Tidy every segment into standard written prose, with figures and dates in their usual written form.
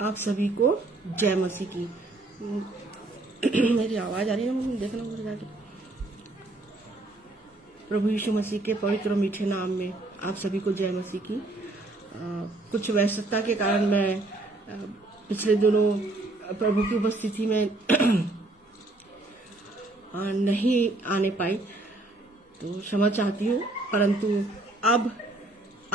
आप सभी को जय मसीह की। मेरी आवाज आ रही है ना, देखना मुझे जाके। प्रभु यीशु मसीह के पवित्र और मीठे नाम में आप सभी को जय मसीह की। कुछ व्यस्तता के कारण मैं पिछले दिनों प्रभु की उपस्थिति में नहीं आने पाई, तो क्षमा चाहती हूँ। परंतु अब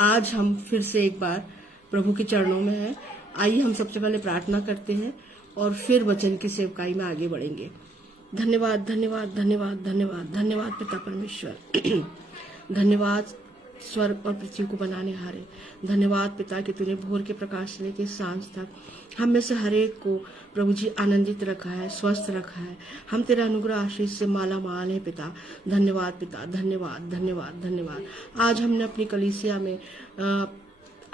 आज हम फिर से एक बार प्रभु के चरणों में हैं। आइए हम सबसे पहले प्रार्थना करते हैं और फिर वचन की सेवकाई में आगे बढ़ेंगे। धन्यवाद धन्यवाद धन्यवाद धन्यवाद धन्यवाद पिता परमेश्वर। धन्यवाद स्वर्ग और पृथ्वी को बनाने हारे। धन्यवाद पिता कि तूने भोर के प्रकाश से लेकर सांझ तक हम में से हर एक को प्रभु जी आनंदित रखा है, स्वस्थ रखा है। हम तेरा अनुग्रह आशीष से माला माल है पिता। धन्यवाद पिता, धन्यवाद धन्यवाद धन्यवाद। आज हमने अपनी कलीसिया में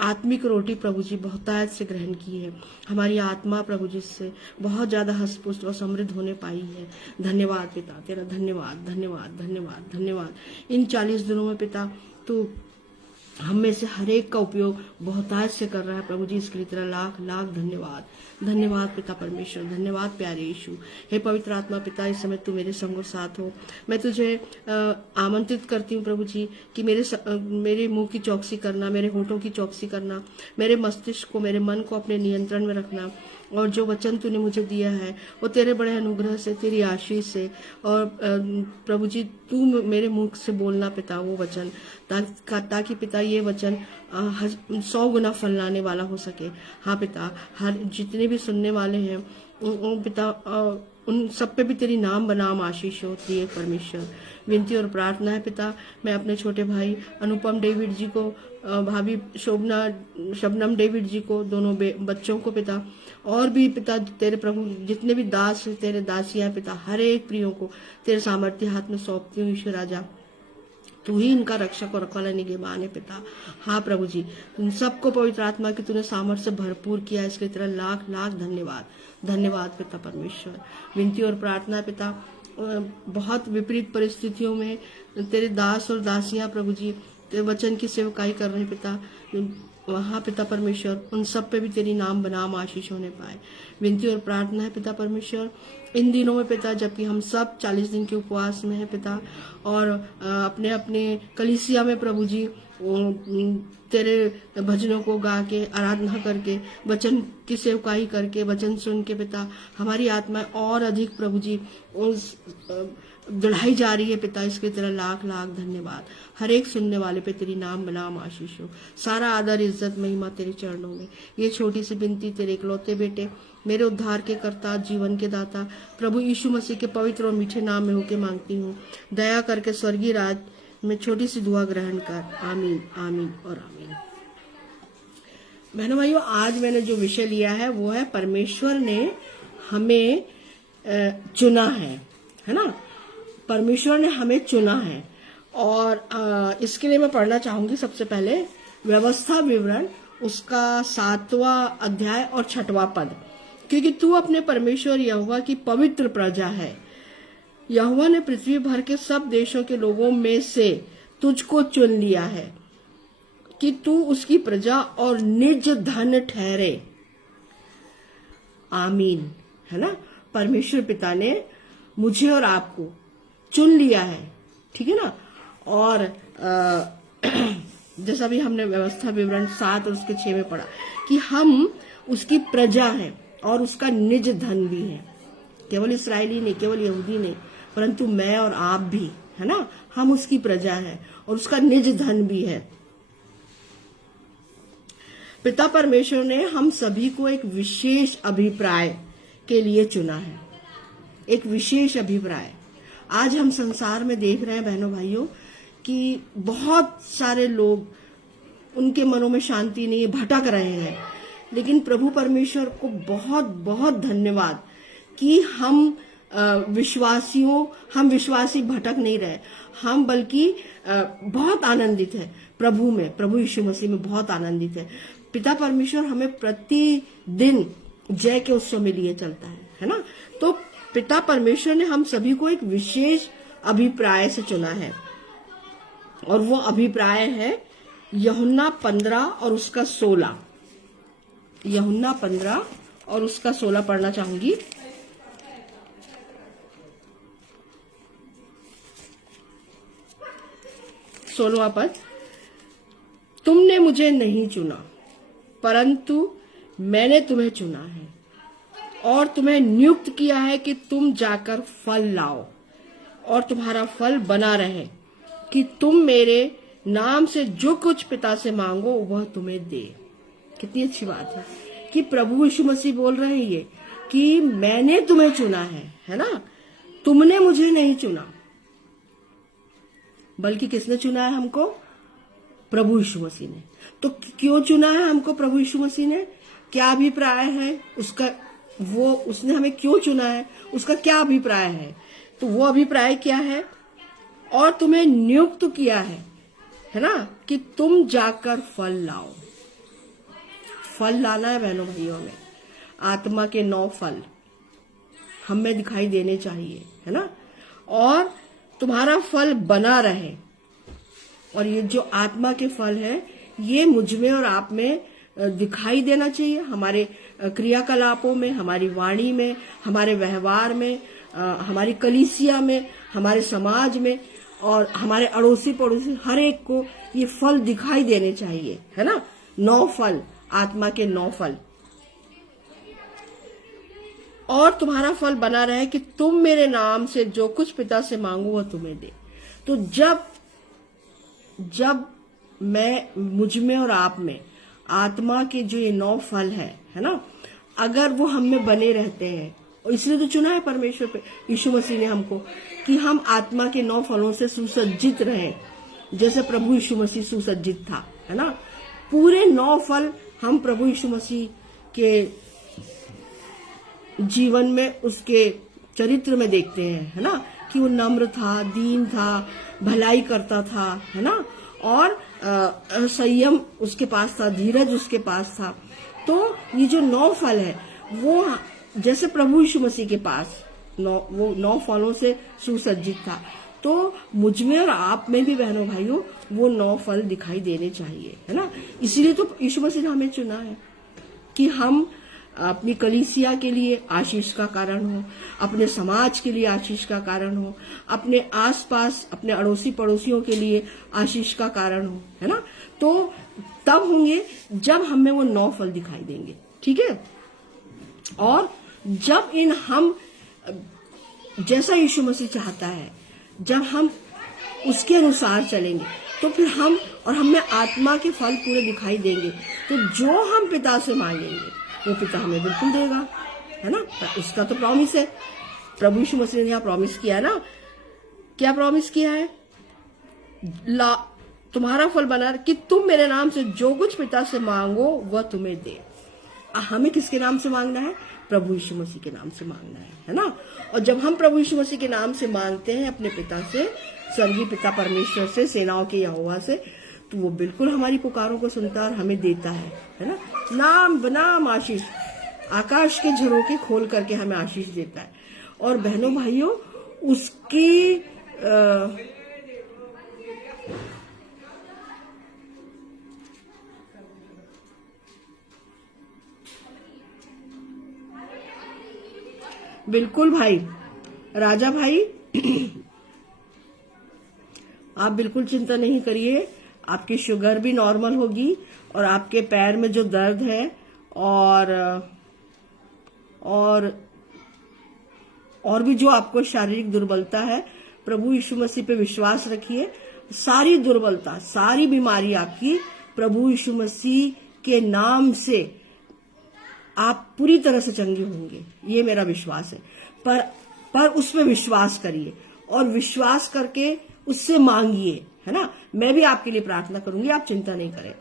आत्मिक रोटी प्रभु जी बहुतायत से ग्रहण की है। हमारी आत्मा प्रभु जी से बहुत ज्यादा हष्टपुष्ट और समृद्ध होने पाई है। धन्यवाद पिता, तेरा धन्यवाद धन्यवाद धन्यवाद धन्यवाद। इन 40 दिनों में पिता तू हम में से हर एक का उपयोग बहुतायत से कर रहा है प्रभु जी, इसके लिए तेरा लाख लाख धन्यवाद। धन्यवाद पिता परमेश्वर, धन्यवाद प्यारे यीशु। हे पवित्र आत्मा पिता, इस समय तू मेरे संग और साथ हो। मैं तुझे आमंत्रित करती हूँ प्रभु जी कि मेरे मुंह की चौकसी करना, मेरे होठों की चौकसी करना, मेरे मस्तिष्क को, मेरे मन को अपने नियंत्रण में रखना। और जो वचन तूने मुझे दिया है वो तेरे बड़े अनुग्रह से, तेरी आशीष से, और प्रभु जी तू मेरे मुख से बोलना पिता वो वचन, ताकि पिता ये वचन 100 गुना फल लाने वाला हो सके। हाँ पिता, हर जितने भी सुनने वाले हैं पिता उन सब पे भी तेरी नाम बनाम आशीष हो। प्रिय परमेश्वर, विनती और प्रार्थना है पिता, मैं अपने छोटे भाई अनुपम डेविड जी को, भाभी शबनम डेविड जी को, दोनों बच्चों को पिता, और भी पिता तेरे प्रभु जितने भी दास तेरे दासियां पिता, हर एक प्रियो को तेरे सामर्थ्य हाथ में सौंपती हूँ। ईश्वर राजा, तू ही इनका रक्षक और रखवाला निगहबान है पिता। हाँ प्रभु जी, तुम सबको पवित्र आत्मा की तूने सामर्थ्य से भरपूर किया, इसके तेरा लाख लाख धन्यवाद। धन्यवाद पिता परमेश्वर। विनती और प्रार्थना पिता, बहुत विपरीत परिस्थितियों में तेरे दास और दासियां प्रभु जी तेरे वचन की सेवकाई कर रहे हैं पिता, वहाँ पिता परमेश्वर उन सब पे भी तेरी नाम बनाम आशीष होने पाए। विनती और प्रार्थना है पिता परमेश्वर, इन दिनों में पिता जबकि हम सब 40 दिन के उपवास में है पिता, और अपने अपने कलीसिया में प्रभु जी तेरे भजनों को गा के, आराधना करके, वचन की सेवकाई करके, वचन सुन के पिता हमारी आत्मा और अधिक प्रभु जी उस बढ़ाई जा रही है पिता, इसके तेरा लाख लाख धन्यवाद। हर एक सुनने वाले पे तेरी नाम बनाम आशीष हो। सारा आदर इज्जत महिमा तेरे चरणों में। ये छोटी सी विनती तेरे इकलौते बेटे, मेरे उद्धार के कर्ता, जीवन के दाता प्रभु यीशु मसीह के पवित्र और मीठे नाम में होके मांगती हूँ। दया करके स्वर्गीय राज में छोटी सी दुआ ग्रहण कर। आमीन आमीन और आमीन। बहनों भाइयों, आज मैंने जो विषय लिया है वो है परमेश्वर ने हमें चुना है ना। परमेश्वर ने हमें चुना है, और इसके लिए मैं पढ़ना चाहूंगी सबसे पहले व्यवस्था विवरण, उसका 7वां अध्याय और 6वां पद। क्योंकि तू अपने परमेश्वर यहोवा की पवित्र प्रजा है। यहोवा ने पृथ्वी भर के सब देशों के लोगों में से तुझको चुन लिया है कि तू उसकी प्रजा और निज धन ठहरे। आमीन, है ना। परमेश्वर पिता ने मुझे और आपको चुन लिया है, ठीक है ना। और जैसा भी हमने व्यवस्था विवरण 7 और उसके 6 में पढ़ा कि हम उसकी प्रजा हैं और उसका निज धन भी है। केवल इस्राएली नहीं, केवल यहूदी नहीं, परंतु मैं और आप भी, है ना, हम उसकी प्रजा हैं और उसका निज धन भी है। पिता परमेश्वर ने हम सभी को एक विशेष अभिप्राय के लिए चुना है, एक विशेष अभिप्राय। आज हम संसार में देख रहे हैं बहनों भाइयों कि बहुत सारे लोग, उनके मनों में शांति नहीं है, भटक रहे हैं। लेकिन प्रभु परमेश्वर को बहुत बहुत धन्यवाद कि हम विश्वासी भटक नहीं रहे, हम बल्कि बहुत आनंदित है प्रभु में, प्रभु यीशु मसीह में बहुत आनंदित है। पिता परमेश्वर हमें प्रतिदिन जय के उत्सव में लिए चलता है ना। तो पिता परमेश्वर ने हम सभी को एक विशेष अभिप्राय से चुना है, और वो अभिप्राय है यूहन्ना 15 और उसका 16। यूहन्ना 15 और उसका 16 पढ़ना चाहूंगी। सोलहवां पद, तुमने मुझे नहीं चुना परंतु मैंने तुम्हें चुना है और तुम्हें नियुक्त किया है कि तुम जाकर फल लाओ और तुम्हारा फल बना रहे, कि तुम मेरे नाम से जो कुछ पिता से मांगो वह तुम्हें दे। कितनी अच्छी बात है कि प्रभु यीशु मसीह बोल रहे हैं ये कि मैंने तुम्हें चुना है ना, तुमने मुझे नहीं चुना, बल्कि किसने चुना है हमको? प्रभु यीशु मसीह ने। तो क्यों चुना है हमको प्रभु यीशु मसीह ने? क्या अभिप्राय है उसका? वो उसने हमें क्यों चुना है, उसका क्या अभिप्राय है? तो वो अभिप्राय क्या है? और तुम्हें नियुक्त किया है ना, कि तुम जाकर फल लाओ। फल लाना है बहनों भाइयों में, आत्मा के 9 फल हमें दिखाई देने चाहिए, है ना, और तुम्हारा फल बना रहे। और ये जो आत्मा के फल है ये मुझ में और आप में दिखाई देना चाहिए, हमारे क्रियाकलापों में, हमारी वाणी में, हमारे व्यवहार में, हमारी कलीसिया में, हमारे समाज में और हमारे अड़ोसी पड़ोसी, हर एक को ये फल दिखाई देने चाहिए, है ना। 9 फल, आत्मा के 9 फल। और तुम्हारा फल बना रहे कि तुम मेरे नाम से जो कुछ पिता से मांगो वह तुम्हें दे। तो जब मैं, मुझ में और आप में आत्मा के जो ये 9 फल है ना, अगर वो हम में बने रहते हैं, और इसलिए तो चुना है परमेश्वर पे यीशु मसीह ने हमको कि हम आत्मा के 9 फलों से सुसज्जित रहें, जैसे प्रभु यीशु मसीह सुसज्जित था, है ना। पूरे 9 फल हम प्रभु यीशु मसीह के जीवन में, उसके चरित्र में देखते हैं, है ना, कि वो नम्र था, दीन था, भलाई करता था, है ना, और संयम उसके पास था, धीरज उसके पास था। तो ये जो 9 फल है वो जैसे प्रभु यीशु मसीह के पास वो 9 फलों से सुसज्जित था, तो मुझ में और आप में भी बहनों भाइयों वो 9 फल दिखाई देने चाहिए, है ना। इसीलिए तो यीशु मसीह ने हमें चुना है कि हम अपनी कलीसिया के लिए आशीष का कारण हो, अपने समाज के लिए आशीष का कारण हो, अपने आसपास अपने अड़ोसी पड़ोसियों के लिए आशीष का कारण हो, है ना। तो तब होंगे जब हमें वो 9 फल दिखाई देंगे, ठीक है। और जब हम जैसा यीशु मसीह चाहता है, जब हम उसके अनुसार चलेंगे, तो फिर हमें आत्मा के फल पूरे दिखाई देंगे। तो जो हम पिता से मांगेंगे वो पिता हमें बिल्कुल देगा, है ना। उसका तो प्रॉमिस है, प्रभु यीशु मसीह ने यहाँ प्रॉमिस किया है ना। क्या प्रॉमिस किया है? तुम्हारा फल बना कि तुम मेरे नाम से जो कुछ पिता से मांगो वह तुम्हें दे। हमें किसके नाम से मांगना है? प्रभु यीशु मसीह के नाम से मांगना है ना। और जब हम प्रभु यीशु मसीह के नाम से मांगते हैं अपने पिता से, स्वर्गीय पिता परमेश्वर से, सेनाओं के यहोवा से, तो वो बिल्कुल हमारी पुकारों को सुनता है और हमें देता है ना। नाम बनाम आशीष, आकाश के झरोखे खोल करके हमें आशीष देता है। और बहनों भाइयों उसकी बिल्कुल भाई, राजा भाई आप बिल्कुल चिंता नहीं करिए, आपकी शुगर भी नॉर्मल होगी और आपके पैर में जो दर्द है और भी जो आपको शारीरिक दुर्बलता है, प्रभु यीशु मसीह पे विश्वास रखिए। सारी दुर्बलता, सारी बीमारी आपकी प्रभु यीशु मसीह के नाम से आप पूरी तरह से चंगे होंगे, ये मेरा विश्वास है। पर उसमें विश्वास करिए और विश्वास करके उससे मांगिए, है ना। मैं भी आपके लिए प्रार्थना करूंगी, आप चिंता नहीं करें।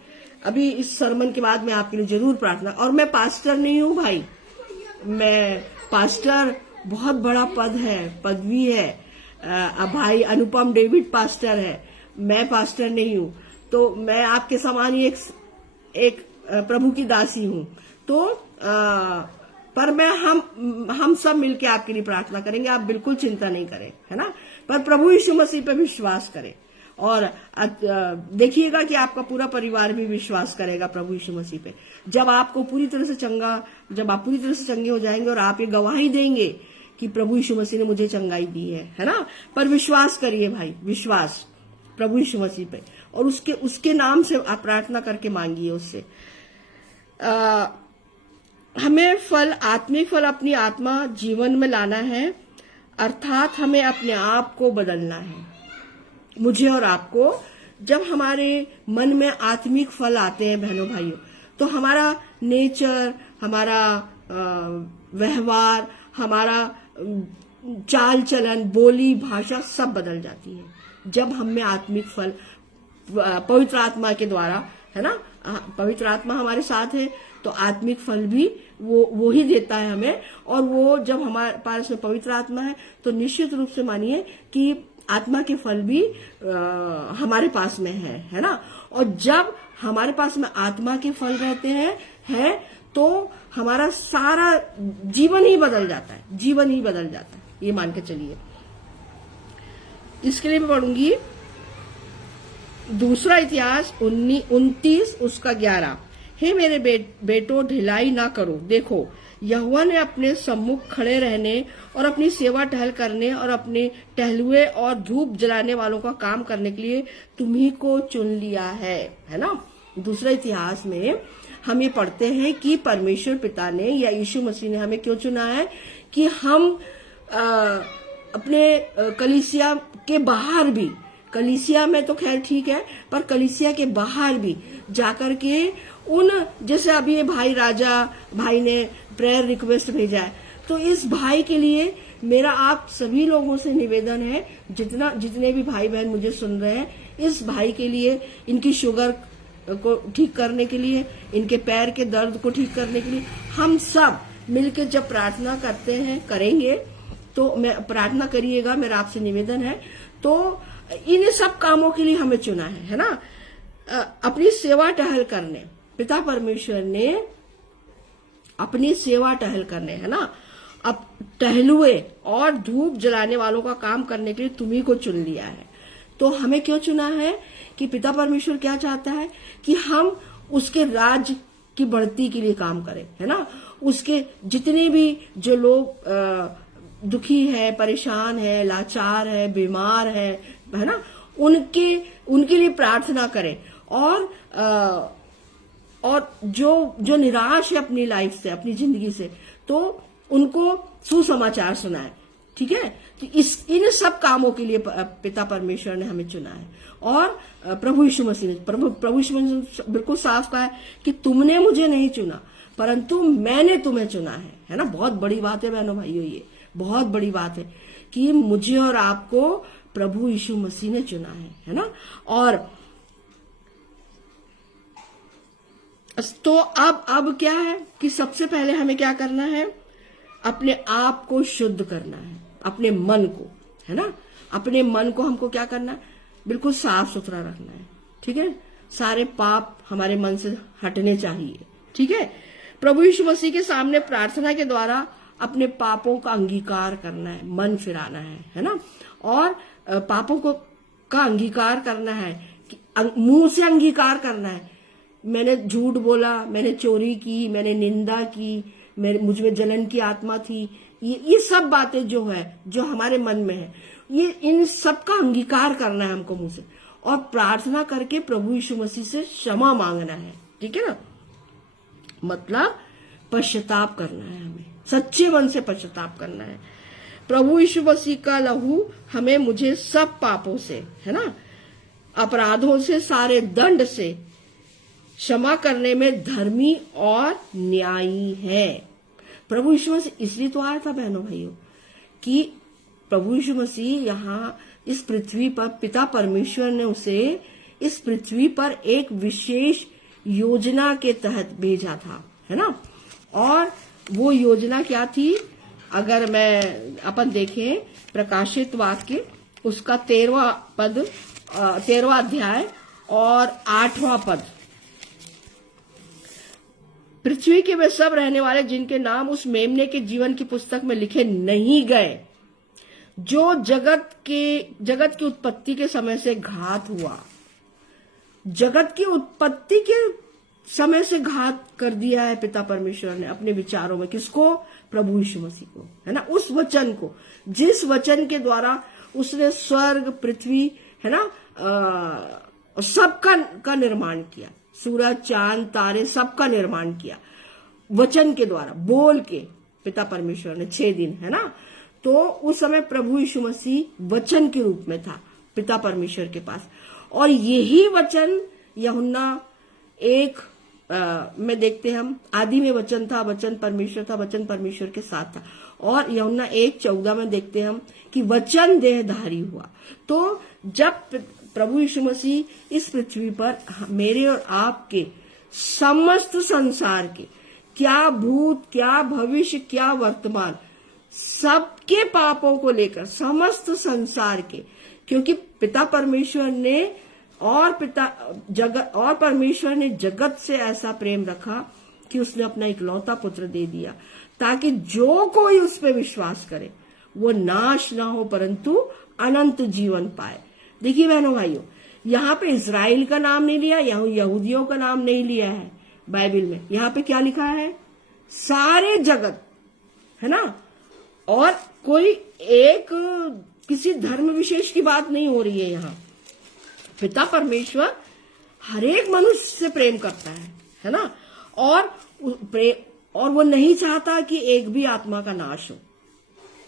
अभी इस सरमन के बाद मैं आपके लिए जरूर प्रार्थना, और मैं पास्टर नहीं हूं भाई, मैं पास्टर बहुत बड़ा पद है, पदवी है। भाई अनुपम डेविड पास्टर है, मैं पास्टर नहीं हूं। तो मैं आपके समान ही एक प्रभु की दासी हूं। तो पर हम सब मिलके आपके लिए प्रार्थना करेंगे, आप बिल्कुल चिंता नहीं करें, है ना। पर प्रभु यीशु मसीह पे विश्वास करें और देखिएगा कि आपका पूरा परिवार भी विश्वास करेगा प्रभु यीशु मसीह पे। जब आप पूरी तरह से चंगे हो जाएंगे और आप ये गवाही देंगे कि प्रभु यीशु मसीह ने मुझे चंगाई दी है ना। पर विश्वास करिए भाई, विश्वास प्रभु यीशु मसीह पे, और उसके नाम से आप प्रार्थना करके मांगिए उससे। हमें आत्मिक फल अपनी आत्मा जीवन में लाना है, अर्थात हमें अपने आप को बदलना है, मुझे और आपको। जब हमारे मन में आत्मिक फल आते हैं बहनों भाइयों, तो हमारा नेचर, हमारा व्यवहार, हमारा चाल चलन, बोली भाषा सब बदल जाती है। जब हम में आत्मिक फल पवित्र आत्मा के द्वारा, है ना, पवित्र आत्मा हमारे साथ है तो आत्मिक फल भी वो ही देता है हमें। और वो जब हमारे पास में पवित्र आत्मा है तो निश्चित रूप से मानिए कि आत्मा के फल भी हमारे पास में है ना। और जब हमारे पास में आत्मा के फल रहते हैं तो हमारा सारा जीवन ही बदल जाता है, जीवन ही बदल जाता है, ये मान के चलिए। इसके लिए मैं पढ़ूंगी दूसरा इतिहास 29 उसका 11। हे मेरे बेटो, ढिलाई ना करो, देखो यहोवा ने अपने सम्मुख खड़े रहने और अपनी सेवा टहल करने और अपने टहलुए और धूप जलाने वालों का काम करने के लिए तुम्ही को चुन लिया है ना। दूसरा इतिहास में हम ये पढ़ते हैं कि परमेश्वर पिता ने या यीशु मसीह ने हमें क्यों चुना है कि हम अपने कलीसिया के बाहर भी, कलीसिया में तो खैर ठीक है, पर कलीसिया के बाहर भी जाकर के जैसे अभी ये भाई ने प्रेयर रिक्वेस्ट भेजा है, तो इस भाई के लिए मेरा आप सभी लोगों से निवेदन है, जितने भी भाई बहन मुझे सुन रहे हैं, इस भाई के लिए, इनकी शुगर को ठीक करने के लिए, इनके पैर के दर्द को ठीक करने के लिए हम सब मिलकर जब प्रार्थना करेंगे तो मैं प्रार्थना करिएगा, मेरा आपसे निवेदन है। तो इन सब कामों के लिए हमें चुना है ना। अपनी सेवा टहल करने, पिता परमेश्वर ने अपनी सेवा टहल करने, है ना, अब टहलुए और धूप जलाने वालों का काम करने के लिए तुम्ही को चुन लिया है। तो हमें क्यों चुना है कि पिता परमेश्वर क्या चाहता है कि हम उसके राज्य की बढ़ती के लिए काम करें, है ना। उसके जितने भी जो लोग दुखी है, परेशान है, लाचार है, बीमार है ना, उनके लिए प्रार्थना करें। और जो निराश है अपनी लाइफ से, अपनी जिंदगी से, तो उनको सुसमाचार सुनाए, ठीक है। तो इन सब कामों के लिए पिता परमेश्वर ने हमें चुना है। और प्रभु यीशु मसीह ने बिल्कुल साफ कहा है कि तुमने मुझे नहीं चुना परंतु मैंने तुम्हें चुना है ना। बहुत बड़ी बात है बहनों भाइयों, ये बहुत बड़ी बात है कि मुझे और आपको प्रभु यीशु मसीह ने चुना है ना। और तो अब क्या है कि सबसे पहले हमें क्या करना है, अपने आप को शुद्ध करना है, अपने मन को, है ना। अपने मन को हमको क्या करना है, बिल्कुल साफ सुथरा रखना है, ठीक है। सारे पाप हमारे मन से हटने चाहिए, ठीक है। प्रभु यीशु मसीह के सामने प्रार्थना के द्वारा अपने पापों का अंगीकार करना है, मन फिराना है ना। और पापों का अंगीकार करना है, मुंह से अंगीकार करना है। मैंने झूठ बोला, मैंने चोरी की, मैंने निंदा की, मुझ में जलन की आत्मा थी, ये सब बातें जो है, जो हमारे मन में है, ये इन सब का अंगीकार करना है हमको मुंह से, और प्रार्थना करके प्रभु यीशु मसीह से क्षमा मांगना है, ठीक है ना। मतलब पश्चाताप करना है, हमें सच्चे मन से पश्चाताप करना है। प्रभु यीशु मसीह का लहू हमें मुझे सब पापों से, है ना, अपराधों से, सारे दंड से क्षमा करने में धर्मी और न्यायी है। प्रभु यीशु मसीह इसलिए तो आया था बहनों भाइयों कि प्रभु यीशु मसीह यहाँ इस पृथ्वी पर, पिता परमेश्वर ने उसे इस पृथ्वी पर एक विशेष योजना के तहत भेजा था, है ना। और वो योजना क्या थी, अगर अपन देखें प्रकाशित वाक्य उसका 13वां अध्याय और 8वां पद, पृथ्वी के वे सब रहने वाले जिनके नाम उस मेमने के जीवन की पुस्तक में लिखे नहीं गए जो जगत की उत्पत्ति के समय से घात हुआ, जगत की उत्पत्ति के समय से घात कर दिया है पिता परमेश्वर ने अपने विचारों में। किसको? प्रभु यीशु मसीह को, है ना, उस वचन को, जिस वचन के द्वारा उसने स्वर्ग, पृथ्वी, है ना, सबका निर्माण किया, सूरज, चांद, तारे, सबका निर्माण किया वचन के द्वारा, बोल के पिता परमेश्वर ने 6 दिन, है ना। तो उस समय प्रभु यीशु मसीह वचन के रूप में था पिता परमेश्वर के पास, और यही वचन यूहन्ना 1 में देखते हैं हम, आदि में वचन था, वचन परमेश्वर था, वचन परमेश्वर के साथ था। और यूहन्ना 1:14 में देखते हैं हम कि वचन देहधारी हुआ। तो जब प्रभु यीशु मसीह इस पृथ्वी पर मेरे और आपके समस्त संसार के, क्या भूत, क्या भविष्य, क्या वर्तमान, सबके पापों को लेकर, समस्त संसार के, क्योंकि पिता परमेश्वर ने और परमेश्वर ने जगत से ऐसा प्रेम रखा कि उसने अपना इकलौता पुत्र दे दिया, ताकि जो कोई उस पर विश्वास करे वो नाश ना हो परंतु अनंत जीवन पाए। देखिए बहनों भाइयों, यहाँ पे इज़राइल का नाम नहीं लिया, यहूदियों का नाम नहीं लिया है बाइबल में। यहाँ पे क्या लिखा है? सारे जगत, है ना। और कोई एक किसी धर्म विशेष की बात नहीं हो रही है यहाँ। पिता परमेश्वर हर एक मनुष्य से प्रेम करता है ना। और वो नहीं चाहता कि एक भी आत्मा का नाश हो,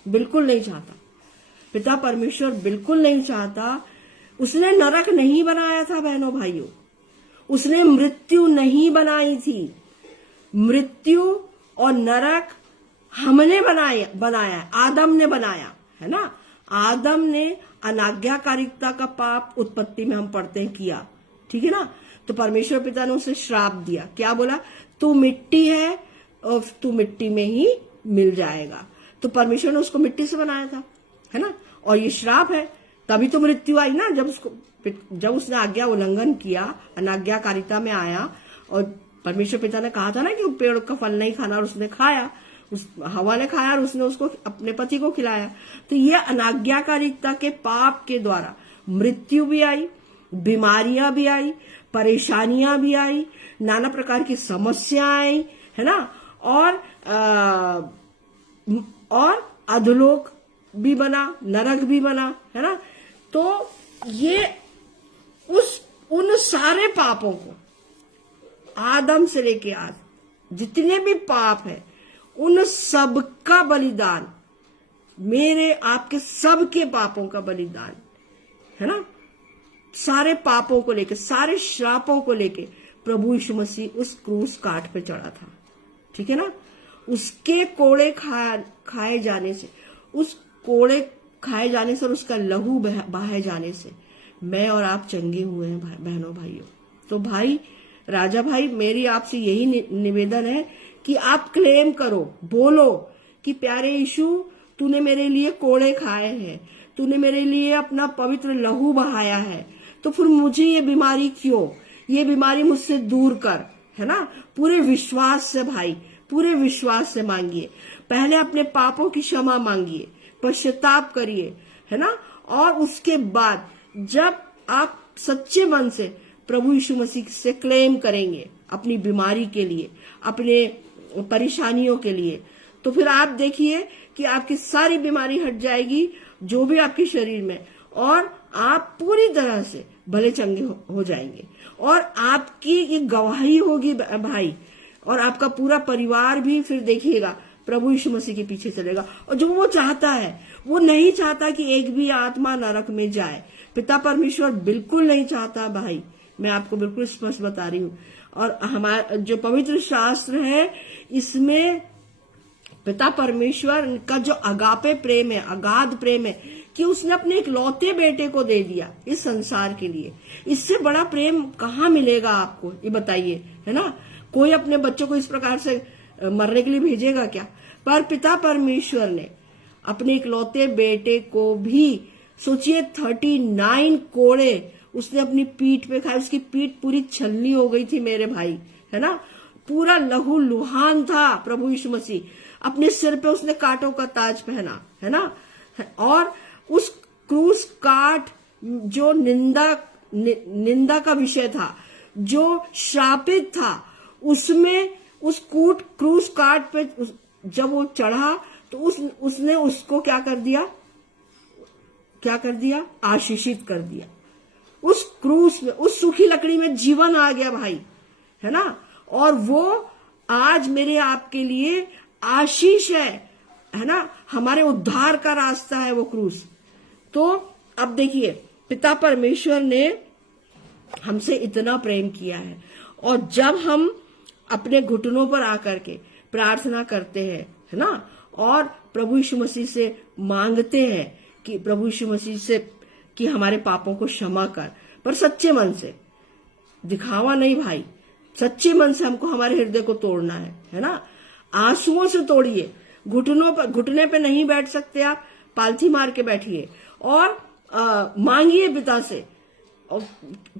बिल्कुल नहीं चाहता। पिता परमेश्वर बिल्कुल नहीं चाहता। उसने नरक नहीं बनाया था बहनों भाइयों, उसने मृत्यु नहीं बनाई थी। मृत्यु और नरक हमने बनाया, आदम ने बनाया, है ना। आदम ने अनाज्ञाकारिता का पाप उत्पत्ति में हम पढ़ते हैं किया, ठीक है ना। तो परमेश्वर पिता ने उसे श्राप दिया, क्या बोला? तू मिट्टी है और तू मिट्टी में ही मिल जाएगा। तो परमेश्वर ने उसको मिट्टी से बनाया था, है ना। और ये श्राप है, तभी तो मृत्यु आई ना, जब उसने आज्ञा उल्लंघन किया, अनाज्ञाकारिता में आया। और परमेश्वर पिता ने कहा था ना कि पेड़ का फल नहीं खाना, और उसने खाया, हवा ने खाया और उसने उसको अपने पति को खिलाया। तो ये अनाज्ञाकारिता के पाप के द्वारा मृत्यु भी आई, बीमारियां भी आई, परेशानियां भी आई, नाना प्रकार की समस्या आई, है ना। और अधोलोक भी बना, नरक भी बना, है ना। तो ये उन सारे पापों को, आदम से लेके आज जितने भी पाप है, उन सब का बलिदान, मेरे आपके सबके पापों का बलिदान, है ना। सारे पापों को लेके, सारे श्रापों को लेके प्रभु यीशु मसीह उस क्रूस काठ पे चढ़ा था, ठीक है ना। उसके कोड़े खाए जाने से, उस कोड़े खाए जाने से और उसका लहू बहाए जाने से मैं और आप चंगे हुए हैं बहनों भाइयों। तो भाई राजा भाई, मेरी आपसे यही निवेदन है कि आप क्लेम करो, बोलो कि प्यारे यीशु, तूने मेरे लिए कोड़े खाए हैं, तूने मेरे लिए अपना पवित्र लहू बहाया है, तो फिर मुझे ये बीमारी क्यों? ये बीमारी मुझसे दूर कर, है ना। पूरे विश्वास से भाई, पूरे विश्वास से मांगिए। पहले अपने पापों की क्षमा मांगिए, पश्चाताप करिए, है ना। और उसके बाद जब आप सच्चे मन से प्रभु यीशु मसीह से क्लेम करेंगे अपनी बीमारी के लिए, अपने परेशानियों के लिए, तो फिर आप देखिए कि आपकी सारी बीमारी हट जाएगी जो भी आपके शरीर में, और आप पूरी तरह से भले चंगे हो जाएंगे। और आपकी ये गवाही होगी भाई, और आपका पूरा परिवार भी फिर देखिएगा प्रभु यीशु मसीह के पीछे चलेगा। और जो वो चाहता है, वो नहीं चाहता कि एक भी आत्मा नरक में जाए। पिता परमेश्वर बिल्कुल नहीं चाहता भाई, मैं आपको बिल्कुल स्पष्ट बता रही हूँ। और हमारा जो पवित्र शास्त्र है, इसमें पिता परमेश्वर का जो अगापे प्रेम है, अगाध प्रेम है, कि उसने अपने इकलौते बेटे को दे दिया इस संसार के लिए। इससे बड़ा प्रेम कहाँ मिलेगा आपको, ये बताइए, है ना। कोई अपने बच्चों को इस प्रकार से मरने के लिए भेजेगा क्या? पर पिता परमेश्वर ने अपने इकलौते बेटे को भी, सोचिए 39 कोड़े उसने अपनी पीठ पे खाए, उसकी पीठ पूरी छलनी हो गई थी मेरे भाई, है ना। पूरा लहू लुहान था प्रभु यीशु मसीह, अपने सिर पे उसने कांटों का ताज पहना, है ना। और उस क्रूस काट जो निंदा का विषय था, जो श्रापित था, उसमें उस क्रूस काट पे जब वो चढ़ा तो उसने उसको क्या कर दिया, आशीषित कर दिया। उस क्रूस में, उस सूखी लकड़ी में जीवन आ गया भाई, है ना। और वो आज मेरे आपके लिए आशीष है ना, हमारे उद्धार का रास्ता है वो क्रूस। तो अब देखिए, पिता परमेश्वर ने हमसे इतना प्रेम किया है, और जब हम अपने घुटनों पर आकर के प्रार्थना करते हैं, है ना, और प्रभु यीशु मसीह से मांगते हैं कि प्रभु यीशु मसीह से कि हमारे पापों को क्षमा कर, पर सच्चे मन से, दिखावा नहीं भाई, सच्चे मन से हमको हमारे हृदय को तोड़ना है ना। आंसुओं से तोड़िए, घुटने पे नहीं बैठ सकते आप, पालथी मार के बैठिए और मांगिए पिता से, और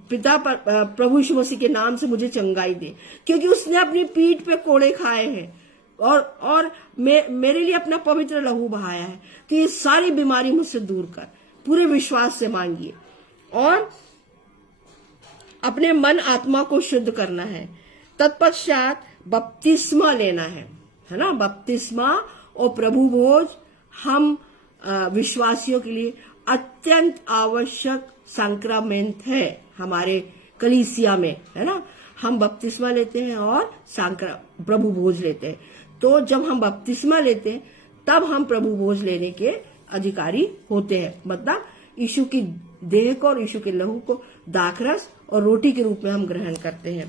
पिता प्रभु यीशु मसीह के नाम से मुझे चंगाई दे, क्योंकि उसने अपनी पीठ पे कोड़े खाए हैं और मेरे लिए अपना पवित्र लहू बहाया है। तो ये सारी बीमारी मुझसे दूर कर, पूरे विश्वास से मांगिए। और अपने मन आत्मा को शुद्ध करना है, तत्पश्चात बपतिस्मा लेना है ना। बपतिस्मा और प्रभु भोज हम विश्वासियों के लिए अत्यंत आवश्यक संक्रामेंट है हमारे कलीसिया में, है ना। हम बपतिस्मा लेते हैं और प्रभु भोज लेते हैं। तो जब हम बपतिस्मा लेते हैं तब हम प्रभु भोज लेने के अधिकारी होते हैं, मतलब यीशु की देह को और यीशु के लहू को दाखरस और रोटी के रूप में हम ग्रहण करते हैं।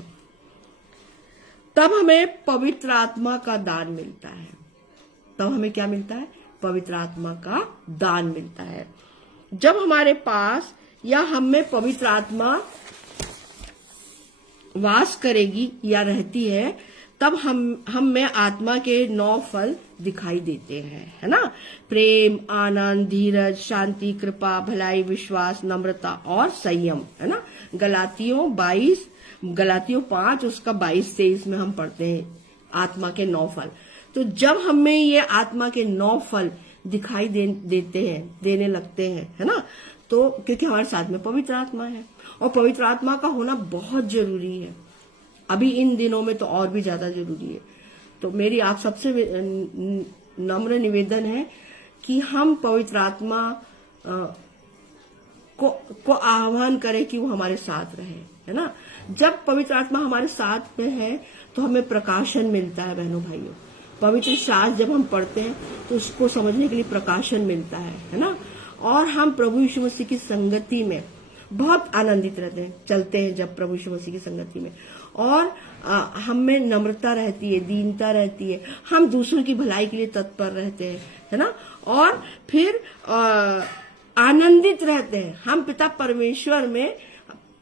तब हमें पवित्र आत्मा का दान मिलता है। तब हमें क्या मिलता है? पवित्र आत्मा का दान मिलता है। जब हमारे पास या हम में पवित्र आत्मा वास करेगी या रहती है, तब हम में आत्मा के 9 फल दिखाई देते हैं, है ना। प्रेम, आनंद, धीरज, शांति, कृपा, भलाई, विश्वास, नम्रता और संयम, है ना। गलातियों 5 उसका 22-23 में हम पढ़ते हैं आत्मा के 9 फल। तो जब हमें ये आत्मा के 9 फल दिखाई देने लगते हैं, है ना, तो क्योंकि हमारे साथ में पवित्र आत्मा है, और पवित्र आत्मा का होना बहुत जरूरी है। अभी इन दिनों में तो और भी ज्यादा जरूरी है। तो मेरी आप सबसे नम्र निवेदन है कि हम पवित्र आत्मा को आह्वान करें कि वो हमारे साथ रहे, है ना। जब पवित्र आत्मा हमारे साथ में है तो हमें प्रकाशन मिलता है बहनों भाइयों। पवित्र शास्त्र जब हम पढ़ते हैं तो उसको समझने के लिए प्रकाशन मिलता है ना। और हम प्रभु यीशु मसीह की संगति में बहुत आनंदित रहते हैं, चलते हैं जब प्रभु यीशु मसीह की संगति में, और हम में नम्रता रहती है, दीनता रहती है, हम दूसरों की भलाई के लिए तत्पर रहते हैं, है ना। और फिर आनंदित रहते हैं हम पिता परमेश्वर में,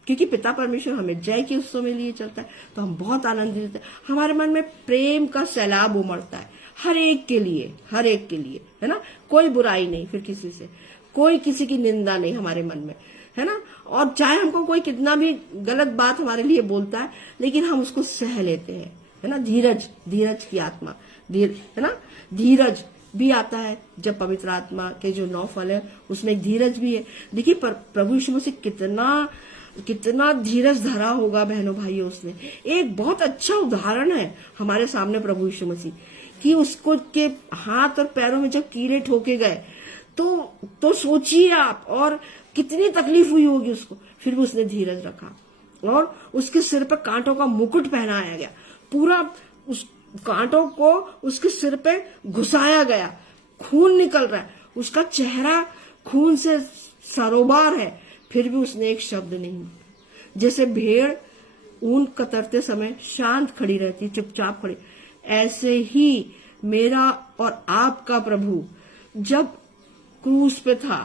क्योंकि पिता परमेश्वर हमें जय के उत्सव में लिए चलता है, तो हम बहुत आनंदित रहते हैं। हमारे मन में प्रेम का सैलाब उमड़ता है हर एक के लिए, है ना। कोई बुराई नहीं फिर किसी से, कोई किसी की निंदा नहीं हमारे मन में, है ना। और चाहे हमको कोई कितना भी गलत बात हमारे लिए बोलता है, लेकिन हम उसको सह लेते हैं, है ना। धीरज की आत्मा, है ना। धीरज भी आता है जब पवित्र आत्मा के जो 9 फल है उसमें धीरज भी है। देखिए प्रभु यीशु मसीह कितना धीरज धरा होगा बहनों भाइयों। उसने एक बहुत अच्छा उदाहरण है हमारे सामने प्रभु यीशु मसीह कि उसको के हाथ और पैरों में जब कीड़े ठोके गए तो सोचिए आप, और कितनी तकलीफ हुई होगी उसको, फिर भी उसने धीरज रखा, और उसके सिर पर कांटों का मुकुट पहनाया गया, पूरा उस कांटों को उसके सिर पे घुसाया गया, खून निकल रहा है, उसका चेहरा खून से सरोबार है, फिर भी उसने एक शब्द नहीं। जैसे भेड़ ऊन कतरते समय शांत खड़ी रहती, चुपचाप खड़ी, ऐसे ही मेरा और आपका प्रभु जब क्रूस पे था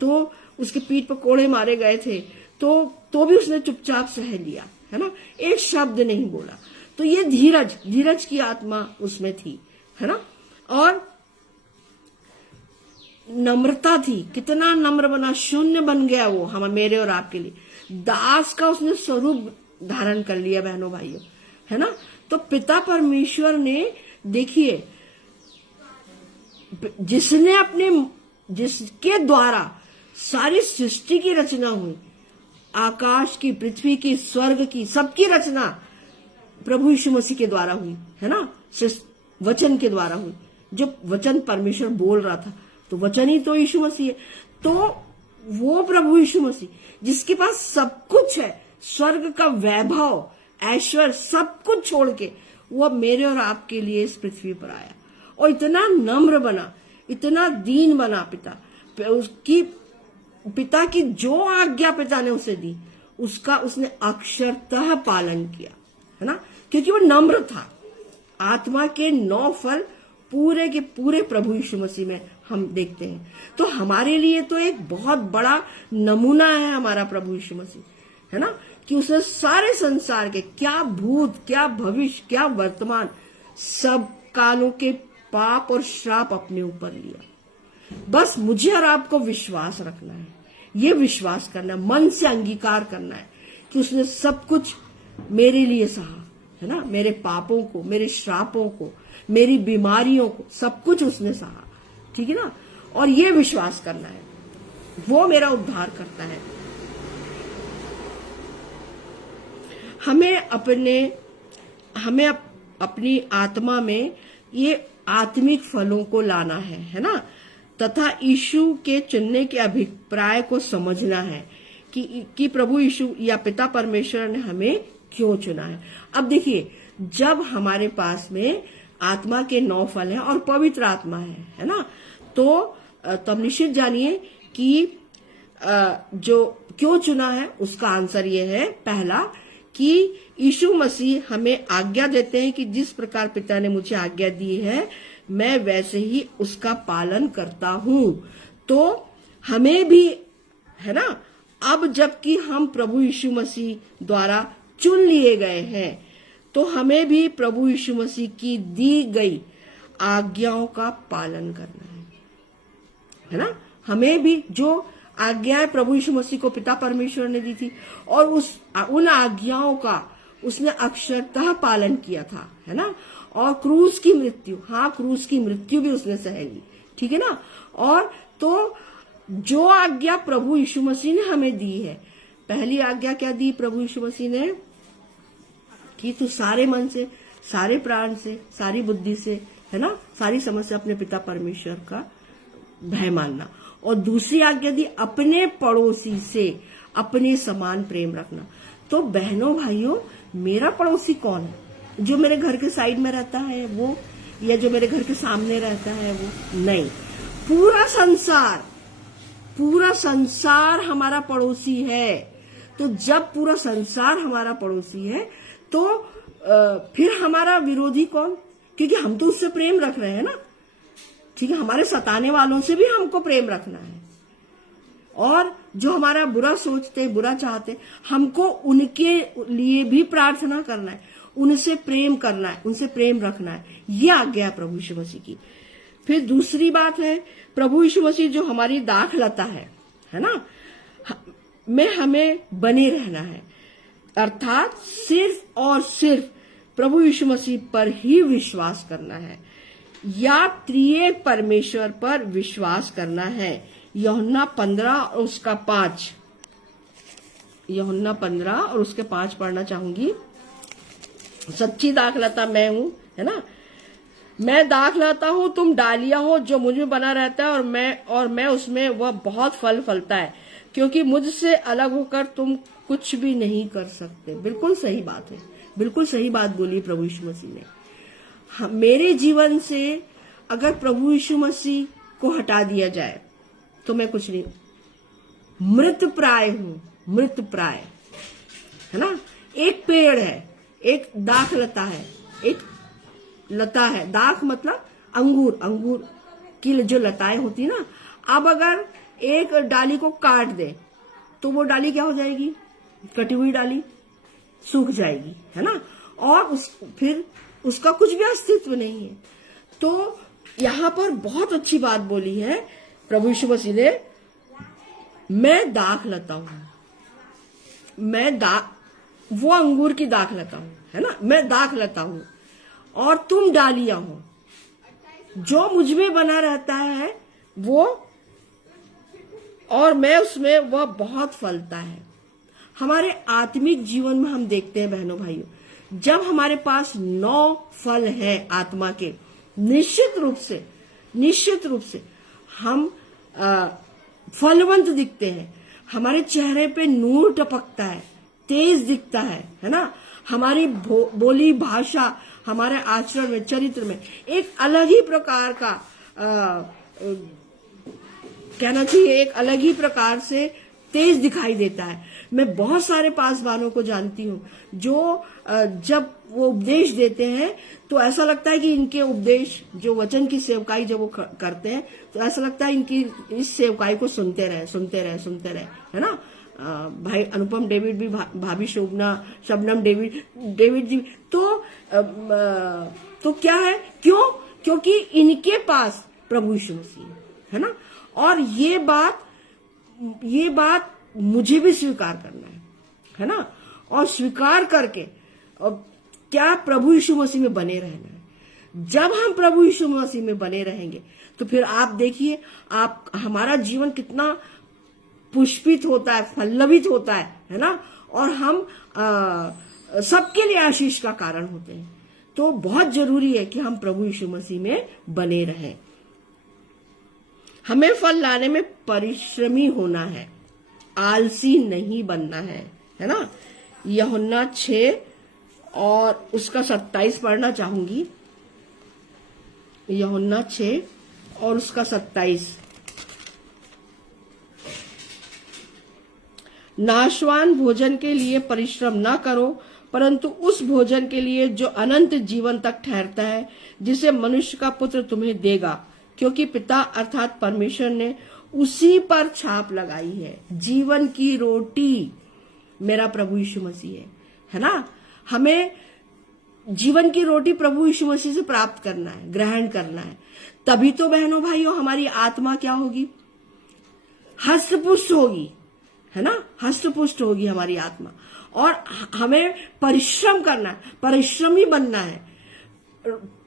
तो उसके पीठ पर कोड़े मारे गए थे, तो भी उसने चुपचाप सह लिया, है ना, एक शब्द नहीं बोला। तो ये धीरज की आत्मा उसमें थी, है ना। और नम्रता थी, कितना नम्र बना, शून्य बन गया वो हम मेरे और आपके लिए, दास का उसने स्वरूप धारण कर लिया बहनों भाइयों, है ना। तो पिता परमेश्वर ने, देखिए, जिसने अपने जिसके द्वारा सारी सृष्टि की रचना हुई, आकाश की, पृथ्वी की, स्वर्ग की, सबकी रचना प्रभु यीशु मसीह के द्वारा हुई, है ना, वचन के द्वारा हुई। जो वचन परमेश्वर बोल रहा था, तो वचन ही तो यीशु मसीह है। तो वो प्रभु यीशु मसीह जिसके पास सब कुछ है, स्वर्ग का वैभव, ऐश्वर्य, सब कुछ छोड़ के वो अब मेरे और आपके लिए इस पृथ्वी पर आया और इतना नम्र बना, इतना दीन बना। पिता की जो आज्ञा पिता ने उसे दी, उसका उसने अक्षरतः पालन किया, है ना, क्योंकि वो नम्र था। आत्मा के 9 फल पूरे के पूरे प्रभु यीशु मसीह में हम देखते हैं। तो हमारे लिए तो एक बहुत बड़ा नमूना है हमारा प्रभु यीशु मसीह, है ना, कि उसने सारे संसार के, क्या भूत, क्या भविष्य, क्या वर्तमान, सब कालों के पाप और श्राप अपने ऊपर लिया। बस मुझे और आपको विश्वास रखना है, ये विश्वास करना है, मन से अंगीकार करना है कि उसने सब कुछ मेरे लिए सहा, है ना, मेरे पापों को, मेरे श्रापों को, मेरी बीमारियों को, सब कुछ उसने सहा, ठीक है ना। और ये विश्वास करना है, वो मेरा उद्धार करता है। हमें अपनी आत्मा में ये आत्मिक फलों को लाना है ना, तथा यीशु के चुनने के अभिप्राय को समझना है कि प्रभु यीशु या पिता परमेश्वर ने हमें क्यों चुना है। अब देखिए, जब हमारे पास में आत्मा के 9 फल हैं और पवित्र आत्मा है ना, तो तब निश्चित जानिए कि जो क्यों चुना है उसका आंसर ये है, पहला, कि यीशु मसीह हमें आज्ञा देते हैं कि जिस प्रकार पिता ने मुझे आज्ञा दी है मैं वैसे ही उसका पालन करता हूं। तो हमें भी, है ना, अब जबकि हम प्रभु यीशु मसीह द्वारा चुन लिए गए हैं, तो हमें भी प्रभु यीशु मसीह की दी गई आज्ञाओं का पालन करना है ना। हमें भी जो आज्ञाएं प्रभु यीशु मसीह को पिता परमेश्वर ने दी थी, और उन आज्ञाओं का उसने अक्षरतः पालन किया था, है ना। और क्रूस की मृत्यु, हाँ, क्रूस की मृत्यु भी उसने सह ली, ठीक है ना। और तो जो आज्ञा प्रभु यीशु मसीह ने हमें दी है, पहली आज्ञा क्या दी प्रभु यीशु मसीह ने, कि तू सारे मन से, सारे प्राण से, सारी बुद्धि से, है ना, सारी समझ से अपने पिता परमेश्वर का भय मानना। और दूसरी आज्ञा दी, अपने पड़ोसी से अपने समान प्रेम रखना। तो बहनों भाइयों, मेरा पड़ोसी कौन है? जो मेरे घर के साइड में रहता है वो, या जो मेरे घर के सामने रहता है वो? नहीं, पूरा संसार हमारा पड़ोसी है। तो जब पूरा संसार हमारा पड़ोसी है, तो फिर हमारा विरोधी कौन? क्योंकि हम तो उससे प्रेम रख रहे हैं ना, ठीक है। हमारे सताने वालों से भी हमको प्रेम रखना है, और जो हमारा बुरा सोचते, बुरा चाहते, हमको उनके लिए भी प्रार्थना करना है, उनसे प्रेम करना है, उनसे प्रेम रखना है। ये आज्ञा है प्रभु यीशु मसीह की। फिर दूसरी बात है, प्रभु यीशु मसीह जो हमारी दाखलता है ना, में हमें बने रहना है, अर्थात सिर्फ और सिर्फ प्रभु यीशु मसीह पर ही विश्वास करना है, या त्रिएक परमेश्वर पर विश्वास करना है। यूहन्ना 15 और उसका 5, यूहन्ना 15 और उसके 5 पढ़ना चाहूंगी। सच्ची दाखलता मैं हूं, है ना, मैं दाखलता हूं, तुम डालियां हो, जो मुझ में बना रहता है और मैं उसमें, वह बहुत फल फलता है, क्योंकि मुझसे अलग होकर तुम कुछ भी नहीं कर सकते। बिल्कुल सही बात है, बिल्कुल सही बात बोली प्रभु यीशु मसीह ने। मेरे जीवन से अगर प्रभु यीशु मसीह को हटा दिया जाए तो मैं कुछ नहीं, मृत प्राय हूं, मृत प्राय, है ना। एक पेड़ है, एक दाख लता है, एक लता है, दाख मतलब अंगूर की जो लताएं होती है ना। अब अगर एक डाली को काट दे तो वो डाली क्या हो जाएगी? कटी हुई डाली सूख जाएगी, है ना, और फिर उसका कुछ भी अस्तित्व नहीं है। तो यहां पर बहुत अच्छी बात बोली है प्रभु यीशु मसीह ने, मैं दाख लता हूं, वो अंगूर की दाख लता हूं, है ना, मैं दाख लता हूं और तुम डालियां हो। जो मुझ में बना रहता है वो और मैं उसमें वह बहुत फलता है। हमारे आत्मिक जीवन में हम देखते हैं बहनों भाइयों, जब हमारे पास 9 फल है आत्मा के, निश्चित रूप से हम फलवंत दिखते हैं। हमारे चेहरे पे नूर टपकता है, तेज दिखता है ना। हमारी बोली भाषा, हमारे आचरण में, चरित्र में एक अलग ही प्रकार का कहना चाहिए, एक अलग ही प्रकार से तेज दिखाई देता है। मैं बहुत सारे पासवानों को जानती हूँ जो जब वो उपदेश देते हैं तो ऐसा लगता है कि इनके उपदेश, जो वचन की सेवकाई जब वो करते हैं, तो ऐसा लगता है इनकी इस सेवकाई को सुनते रहे, है ना। भाई अनुपम डेविड भी, भाभी शबनम डेविड जी, तो क्या है, क्योंकि इनके पास प्रभु यीशु मसीह है ना। और ये बात मुझे भी स्वीकार करना है ना। और स्वीकार करके क्या प्रभु यीशु मसीह में बने रहना है। जब हम प्रभु यीशु मसीह में बने रहेंगे तो फिर आप देखिए, हमारा जीवन कितना पुष्पित होता है, पल्लवित होता है ना। और हम सबके लिए आशीष का कारण होते हैं। तो बहुत जरूरी है कि हम प्रभु यीशु मसीह में बने रहें। हमें फल लाने में परिश्रमी होना है, आलसी नहीं बनना है ना। यूहन्ना 6 और उसका 27 पढ़ना चाहूंगी। यूहन्ना 6 और उसका 27। नाशवान भोजन के लिए परिश्रम न करो, परंतु उस भोजन के लिए जो अनंत जीवन तक ठहरता है, जिसे मनुष्य का पुत्र तुम्हें देगा, क्योंकि पिता अर्थात परमेश्वर ने उसी पर छाप लगाई है। जीवन की रोटी मेरा प्रभु यीशु मसीह है ना। हमें जीवन की रोटी प्रभु यीशु मसीह से प्राप्त करना है, ग्रहण करना है। तभी तो बहनों भाइयों हमारी आत्मा क्या होगी, हष्टपुष्ट होगी, है ना। हष्टपुष्ट होगी हमारी आत्मा। और हमें परिश्रम करना है, परिश्रमी बनना है।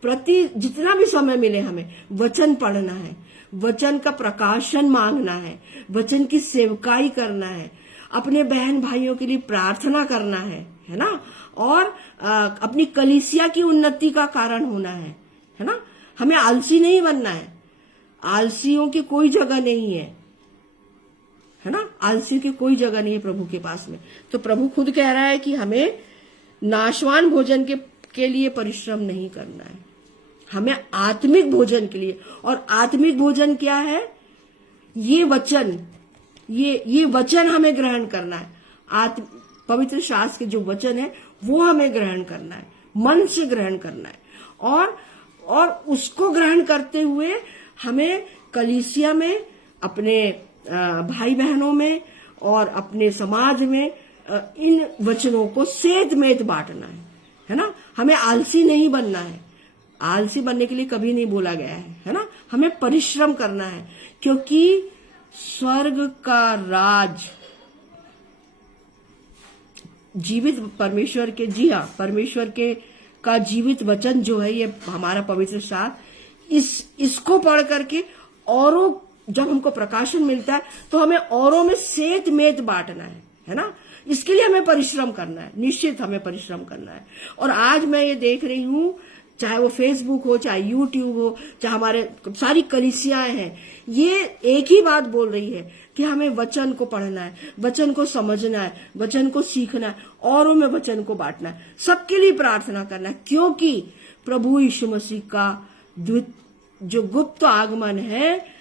जितना भी समय मिले हमें वचन पढ़ना है, वचन का प्रकाशन मांगना है, वचन की सेवकाई करना है, अपने बहन भाइयों के लिए प्रार्थना करना है ना। और अपनी कलीसिया की उन्नति का कारण होना है ना। हमें आलसी नहीं बनना है। आलसियों की कोई जगह नहीं है ना। आलसी की कोई जगह नहीं है प्रभु के पास में। तो प्रभु खुद कह रहा है कि हमें नाशवान भोजन के लिए परिश्रम नहीं करना है, हमें आत्मिक भोजन के लिए। और आत्मिक भोजन क्या है, ये वचन हमें ग्रहण करना है। पवित्र शास्त्र के जो वचन है वो हमें ग्रहण करना है, मन से ग्रहण करना है। और उसको ग्रहण करते हुए हमें कलीसिया में, अपने भाई बहनों में और अपने समाज में इन वचनों को सेध-मेद बांटना है ना। हमें आलसी नहीं बनना है। आलसी बनने के लिए कभी नहीं बोला गया है ना। हमें परिश्रम करना है, क्योंकि स्वर्ग का राज जीवित परमेश्वर के, जी हाँ, परमेश्वर के का जीवित वचन जो है, ये हमारा पवित्र शास्त्र, इसको पढ़ करके औरों, जब हमको प्रकाशन मिलता है तो हमें औरों में सेध-मेद बांटना है ना। इसके लिए हमें परिश्रम करना है, निश्चित हमें परिश्रम करना है। और आज मैं ये देख रही हूँ, चाहे वो फेसबुक हो, चाहे यूट्यूब हो, चाहे हमारे सारी कलीसियाएं हैं, ये एक ही बात बोल रही है कि हमें वचन को पढ़ना है, वचन को समझना है, वचन को सीखना है, औरों में वचन को बांटना है, सबके लिए प्रार्थना करना है। क्योंकि प्रभु यीशु मसीह का जो गुप्त आगमन है,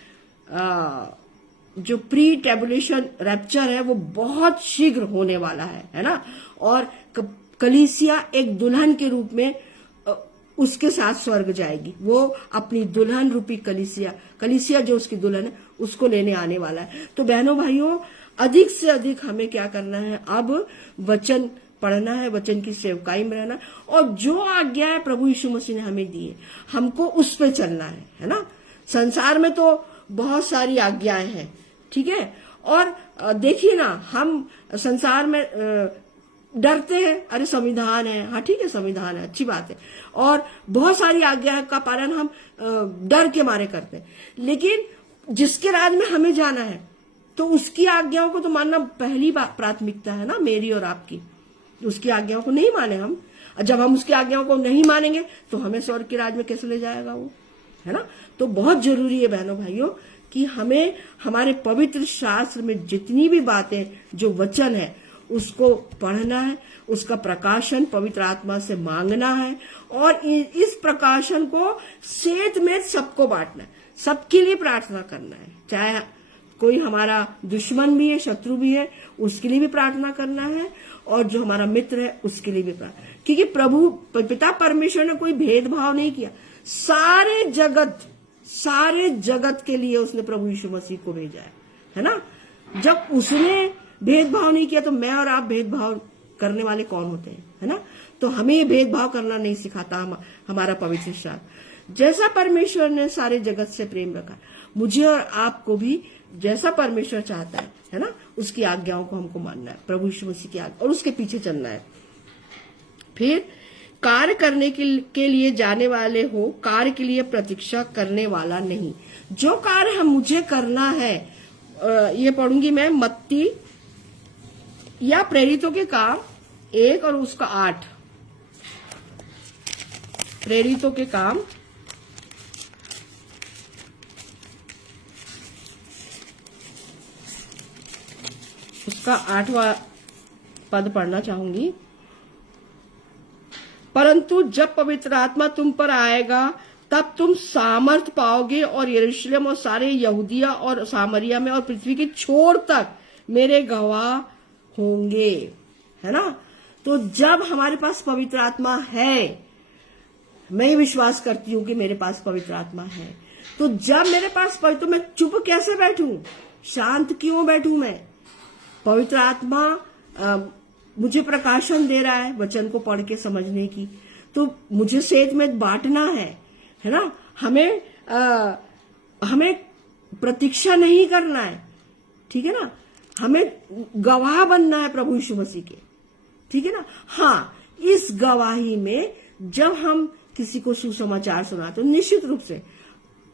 जो प्री टेबुलेशन रैप्चर है, वो बहुत शीघ्र होने वाला है ना। और कलीसिया एक दुल्हन के रूप में उसके साथ स्वर्ग जाएगी। वो अपनी दुल्हन रूपी कलीसिया जो उसकी दुल्हन है, उसको लेने आने वाला है। तो बहनों भाइयों, अधिक से अधिक हमें क्या करना है, अब वचन पढ़ना है, वचन की सेवकाई में रहना, और जो आज्ञा है प्रभु यीशु मसीह ने हमें दी है, हमको उस पे चलना है ना। संसार में तो बहुत सारी आज्ञाएं हैं, ठीक है। और देखिए ना, हम संसार में डरते हैं, अरे संविधान है, हाँ ठीक है, संविधान है, अच्छी बात है, और बहुत सारी आज्ञा का पालन हम डर के मारे करते हैं। लेकिन जिसके राज में हमें जाना है, तो उसकी आज्ञाओं को तो मानना पहली प्राथमिकता है ना, मेरी और आपकी। उसकी आज्ञाओं को नहीं माने हम, जब हम उसकी आज्ञाओं को नहीं मानेंगे तो हमें स्वर्ग के राज में कैसे ले जाएगा वो, है ना। तो बहुत जरूरी है बहनों भाइयों कि हमें हमारे पवित्र शास्त्र में जितनी भी बातें, जो वचन है, उसको पढ़ना है, उसका प्रकाशन पवित्र आत्मा से मांगना है, और इस प्रकाशन को सेत में सबको बांटना है, सबके लिए प्रार्थना करना है। चाहे कोई हमारा दुश्मन भी है, शत्रु भी है, उसके लिए भी प्रार्थना करना है, और जो हमारा मित्र है उसके लिए भी प्रार्थना, क्योंकि प्रभु पिता परमेश्वर ने कोई भेदभाव नहीं किया। सारे जगत के लिए उसने प्रभु यीशु मसीह को भेजा है ना। जब उसने भेदभाव नहीं किया तो मैं और आप भेदभाव करने वाले कौन होते हैं, है ना। तो हमें ये भेदभाव करना नहीं सिखाता हमारा पवित्र शास्त्र। जैसा परमेश्वर ने सारे जगत से प्रेम रखा, मुझे और आपको भी जैसा परमेश्वर चाहता है ना, उसकी आज्ञाओं को हमको मानना है, प्रभु यीशु मसीह की आज्ञा, और उसके पीछे चलना है। फिर कार्य करने के लिए जाने वाले हो, कार्य के लिए प्रतीक्षा करने वाला नहीं। जो कार्य मुझे करना है, ये पढ़ूंगी मैं मत्ती या प्रेरितों के काम 1 और उसका 8। प्रेरितों के काम उसका 8वां पद पढ़ना चाहूंगी। परंतु जब पवित्र आत्मा तुम पर आएगा तब तुम सामर्थ पाओगे, और यरूशलेम और सारे यहूदिया और सामरिया में और पृथ्वी की छोर तक मेरे गवाह होंगे, है ना। तो जब हमारे पास पवित्र आत्मा है, मैं विश्वास करती हूं कि मेरे पास पवित्र आत्मा है, तो जब मेरे पास तो मैं चुप कैसे बैठूं, शांत क्यों बैठूं मैं। पवित्र आत्मा मुझे प्रकाशन दे रहा है वचन को पढ़ के समझने की, तो मुझे सेत में बांटना है ना। हमें प्रतीक्षा नहीं करना है, ठीक है ना। हमें गवाह बनना है प्रभु यीशु मसीह के, ठीक है ना। हाँ, इस गवाही में जब हम किसी को सुसमाचार सुनाते तो निश्चित रूप से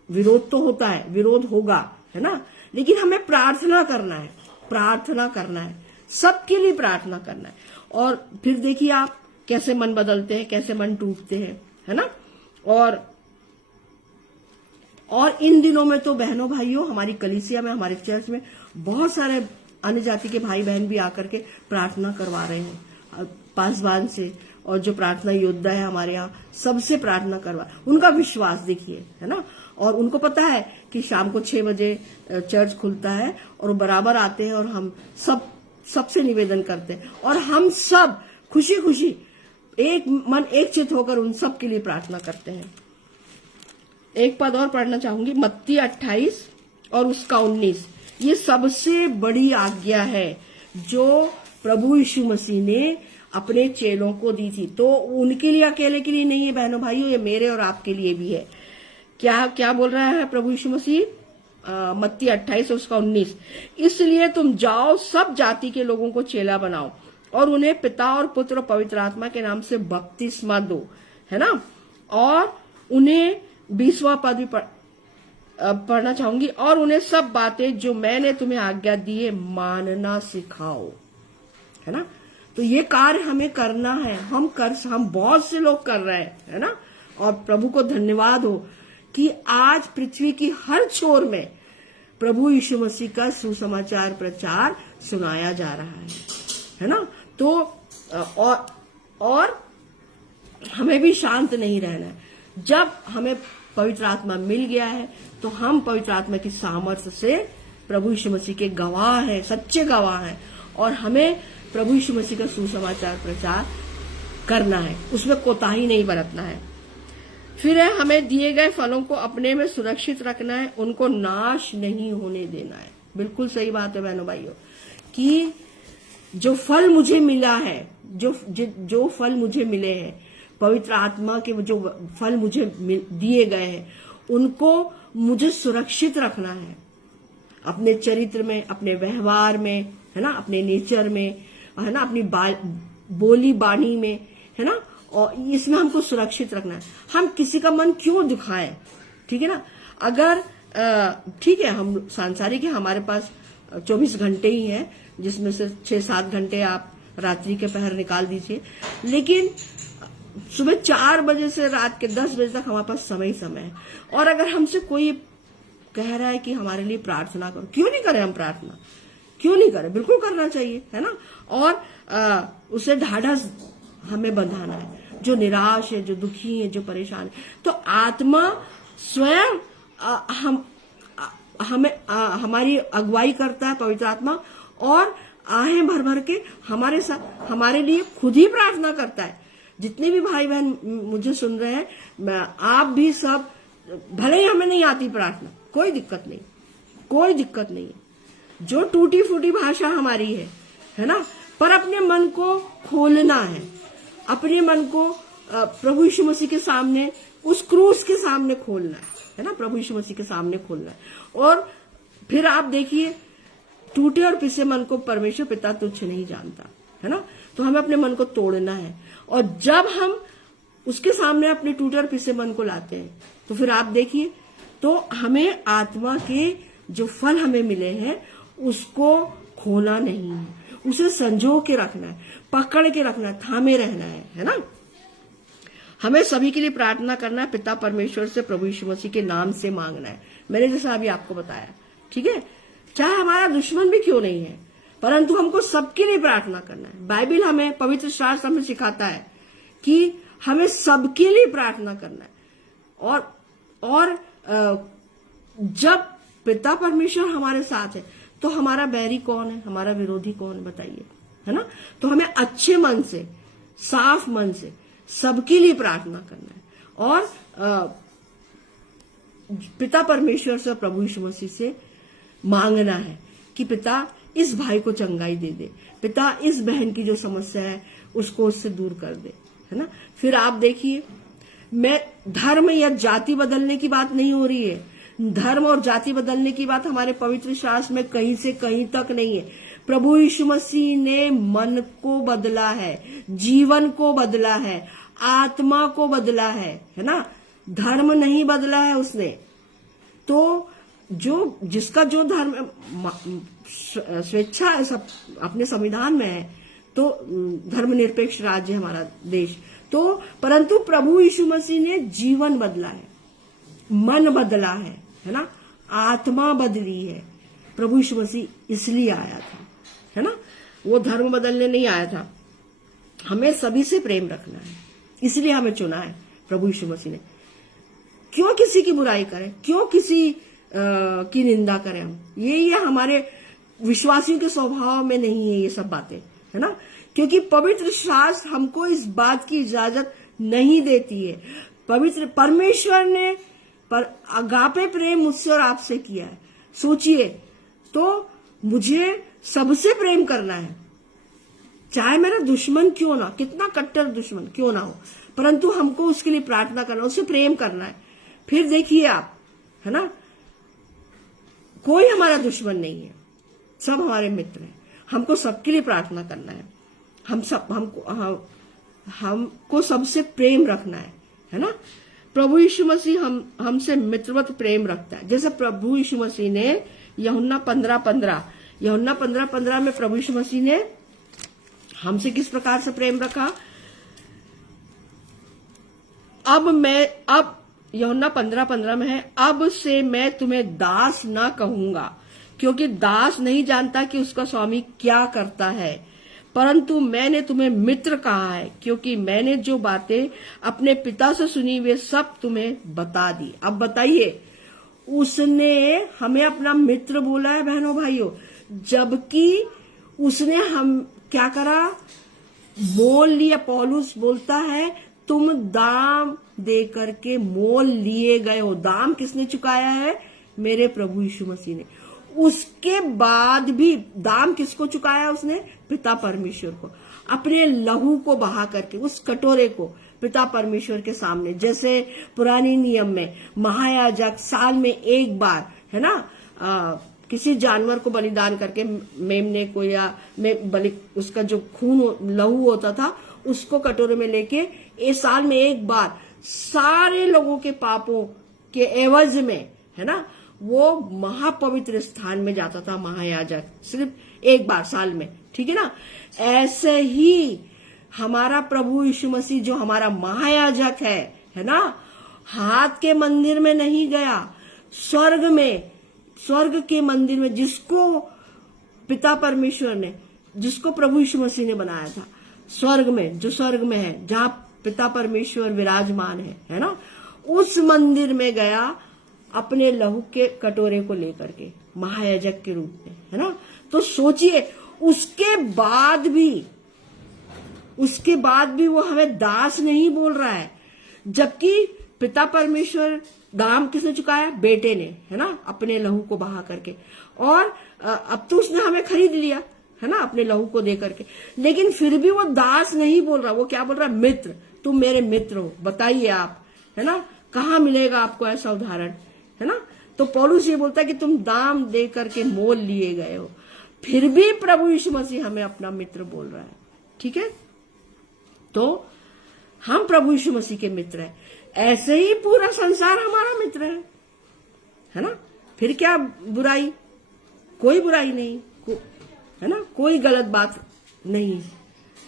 विरोध तो होता है, विरोध होगा, है ना। लेकिन हमें प्रार्थना करना है, सबके लिए प्रार्थना करना है। और फिर देखिए आप कैसे मन बदलते हैं, कैसे मन टूटते हैं, है ना। और इन दिनों में तो बहनों भाइयों, हमारी कलीसिया में, हमारे चर्च में बहुत सारे अन्य जाति के भाई बहन भी आकर के प्रार्थना करवा रहे हैं पासवान से, और जो प्रार्थना योद्धा है हमारे यहाँ, सबसे प्रार्थना करवा। उनका विश्वास देखिए, है ना। और उनको पता है कि शाम को 6 बजे चर्च खुलता है, और वो बराबर आते हैं, और हम सबसे निवेदन करते हैं, और हम सब खुशी खुशी एक मन एक चित होकर उन सब के लिए प्रार्थना करते हैं। एक पद और पढ़ना चाहूंगी, मत्ती 28 और उसका 19। ये सबसे बड़ी आज्ञा है जो प्रभु यीशु मसीह ने अपने चेलों को दी थी। तो उनके लिए अकेले के लिए नहीं है बहनों भाइयों, ये मेरे और आपके लिए भी है। क्या बोल रहा है प्रभु यीशु मसीह? मत्ती 28 और उसका 19। इसलिए तुम जाओ, सब जाति के लोगों को चेला बनाओ, और उन्हें पिता और पुत्र और पवित्र आत्मा के नाम से बपतिस्मा दो, है ना। और उन्हें 20वां पद भी पढ़ना चाहूंगी, और उन्हें सब बातें जो मैंने तुम्हें आज्ञा दी है मानना सिखाओ, है ना। तो ये कार्य हमें करना है, हम बहुत से लोग कर रहे हैं, है ना। और प्रभु को धन्यवाद हो कि आज पृथ्वी की हर छोर में प्रभु यीशु मसीह का सुसमाचार प्रचार सुनाया जा रहा है ना। तो और हमें भी शांत नहीं रहना है। जब हमें पवित्र आत्मा मिल गया है तो हम पवित्र आत्मा की सामर्थ्य से प्रभु यीशु मसीह के गवाह हैं, सच्चे गवाह हैं, और हमें प्रभु यीशु मसीह का सुसमाचार प्रचार करना है, उसमें कोताही नहीं बरतना है। फिर है, हमें दिए गए फलों को अपने में सुरक्षित रखना है, उनको नाश नहीं होने देना है। बिल्कुल सही बात है बहनों भाइयों, कि जो फल मुझे मिला है, जो फल मुझे मिले हैं, पवित्र आत्मा के जो फल मुझे दिए गए हैं, उनको मुझे सुरक्षित रखना है अपने चरित्र में, अपने व्यवहार में, है ना, अपने नेचर में, है ना, अपनी बोली बाणी में, है ना। और इसमें हमको सुरक्षित रखना है। हम किसी का मन क्यों दुखाएं, ठीक है ना। अगर ठीक है हम सांसारिक है, हमारे पास 24 घंटे ही है, जिसमें से 6-7 घंटे आप रात्रि के पहर निकाल दीजिए, लेकिन सुबह 4 बजे से रात के 10 बजे तक हमारे पास समय है। और अगर हमसे कोई कह रहा है कि हमारे लिए प्रार्थना करो, क्यों नहीं करें हम प्रार्थना, क्यों नहीं करें, बिल्कुल करना चाहिए, है ना। और उसे ढाढ़स हमें बंधाना है, जो निराश है, जो दुखी है, जो परेशान है। तो आत्मा स्वयं हमारी अगुवाई करता है, पवित्र आत्मा, और आहें भर भर के हमारे साथ, हमारे लिए खुद ही प्रार्थना करता है। जितने भी भाई बहन मुझे सुन रहे हैं, आप भी सब, भले ही हमें नहीं आती प्रार्थना, कोई दिक्कत नहीं, कोई दिक्कत नहीं है। जो टूटी फूटी भाषा हमारी है ना, पर अपने मन को खोलना है, अपने मन को प्रभु यीशु मसीह के सामने, उस क्रूस के सामने खोलना है ना, प्रभु यीशु मसीह के सामने खोलना है। और फिर आप देखिए, टूटे और पिसे मन को परमेश्वर पिता तुच्छ नहीं जानता, है ना। तो हमें अपने मन को तोड़ना है, और जब हम उसके सामने अपने टूटे और पिसे मन को लाते हैं, तो फिर आप देखिए, तो हमें आत्मा के जो फल हमें मिले हैं उसको खोना नहीं है, उसे संजो के रखना है, पकड़ के रखना है, थामे रहना है ना। हमें सभी के लिए प्रार्थना करना है, पिता परमेश्वर से प्रभु यीशु मसीह के नाम से मांगना है, मैंने जैसा अभी आपको बताया, ठीक है। चाहे हमारा दुश्मन भी क्यों नहीं है, परंतु हमको सबके लिए प्रार्थना करना है। बाइबल हमें, पवित्र शास्त्र हमें सिखाता है कि हमें सबके लिए प्रार्थना करना है। और जब पिता परमेश्वर हमारे साथ है, तो हमारा बैरी कौन है, हमारा विरोधी कौन है, बताइए, है ना। तो हमें अच्छे मन से, साफ मन से सबके लिए प्रार्थना करना है, और पिता परमेश्वर से, प्रभु यीशु मसीह से मांगना है कि पिता इस भाई को चंगाई दे दे, पिता इस बहन की जो समस्या है उसको उससे दूर कर दे, है ना। फिर आप देखिए, मैं धर्म या जाति बदलने की बात नहीं हो रही है, धर्म और जाति बदलने की बात हमारे पवित्र शास्त्र में कहीं से कहीं तक नहीं है। प्रभु यीशु मसीह ने मन को बदला है, जीवन को बदला है, आत्मा को बदला है ना, धर्म नहीं बदला है उसने। तो जो जिसका जो धर्म स्वेच्छा है, सब अपने संविधान में है, तो धर्मनिरपेक्ष राज्य है हमारा देश, तो परंतु प्रभु यीशु मसीह ने जीवन बदला है, मन बदला है ना, आत्मा बदली है। प्रभु यीशु मसीह इसलिए आया था, है ना, वो धर्म बदलने नहीं आया था। हमें सभी से प्रेम रखना है, इसलिए हमें चुना है प्रभु यीशु मसीह ने। क्यों किसी की बुराई करें, क्यों किसी की निंदा करें हम, ये हमारे विश्वासियों के स्वभाव में नहीं है ये सब बातें, है ना। क्योंकि पवित्र शास्त्र हमको इस बात की इजाजत नहीं देती है। पवित्र परमेश्वर ने पर अगापे प्रेम मुझसे और आपसे किया है। सोचिए, तो मुझे सबसे प्रेम करना है, चाहे मेरा दुश्मन क्यों ना, कितना कट्टर दुश्मन क्यों ना हो, परंतु हमको उसके लिए प्रार्थना करना, उससे प्रेम करना है। फिर देखिए आप, है ना, कोई हमारा दुश्मन नहीं है, सब हमारे मित्र हैं। हमको सबके लिए प्रार्थना करना है, हमको सबसे प्रेम रखना है ना। प्रभु यीशु मसीह हमसे मित्रवत प्रेम रखता है। जैसे प्रभु यीशु मसीह ने यूहन्ना 15:15 में प्रभु यीशु मसीह ने हमसे किस प्रकार से प्रेम रखा। अब यूहन्ना 15:15 में है, अब से मैं तुम्हें दास ना कहूंगा, क्योंकि दास नहीं जानता कि उसका स्वामी क्या करता है, परंतु मैंने तुम्हें मित्र कहा है, क्योंकि मैंने जो बातें अपने पिता से सुनी वे सब तुम्हें बता दी। अब बताइए, उसने हमें अपना मित्र बोला है बहनों भाइयों, जबकि उसने हम क्या करा, मोल लिया। पौलुस बोलता है, तुम दाम दे करके मोल लिए गए हो। दाम किसने चुकाया है? मेरे प्रभु यीशु मसीह ने। उसके बाद भी दाम किसको चुकाया उसने? पिता परमेश्वर को। अपने लहू को बहा करके उस कटोरे को पिता परमेश्वर के सामने, जैसे पुरानी नियम में महायाजक साल में एक बार, है ना, किसी जानवर को बलिदान करके, मेमने को या बलि, उसका जो खून लहू होता था उसको कटोरे में लेके इस साल में एक बार सारे लोगों के पापों के एवज में, है ना, वो महापवित्र स्थान में जाता था महायाजक, सिर्फ एक बार साल में, ठीक है ना। ऐसे ही हमारा प्रभु यीशु मसीह जो हमारा महायाजक है ना, हाथ के मंदिर में नहीं गया, स्वर्ग में, स्वर्ग के मंदिर में, जिसको पिता परमेश्वर ने, जिसको प्रभु यीशु मसीह ने बनाया था, स्वर्ग में, जो स्वर्ग में है, जहां पिता परमेश्वर विराजमान है ना, उस मंदिर में गया अपने लहू के कटोरे को लेकर के महायाजक के रूप में, है ना। तो सोचिए, उसके बाद भी वो हमें दास नहीं बोल रहा है, जबकि पिता परमेश्वर दाम किसने चुकाया? बेटे ने, है ना, अपने लहू को बहा करके। और अब तो उसने हमें खरीद लिया, है ना, अपने लहू को दे करके, लेकिन फिर भी वो दास नहीं बोल रहा, वो क्या बोल रहा है? मित्र, तुम मेरे मित्र हो, बताइए आप, है ना, कहाँ मिलेगा आपको ऐसा उदाहरण, है ना। तो पौलुस ये बोलता है कि तुम दाम दे करके मोल लिए गए हो, फिर भी प्रभु यीशु मसीह हमें अपना मित्र बोल रहा है, ठीक है। तो हम प्रभु यीशु मसीह के मित्र हैं, ऐसे ही पूरा संसार हमारा मित्र है ना। फिर क्या बुराई? कोई बुराई नहीं, है ना, कोई गलत बात नहीं,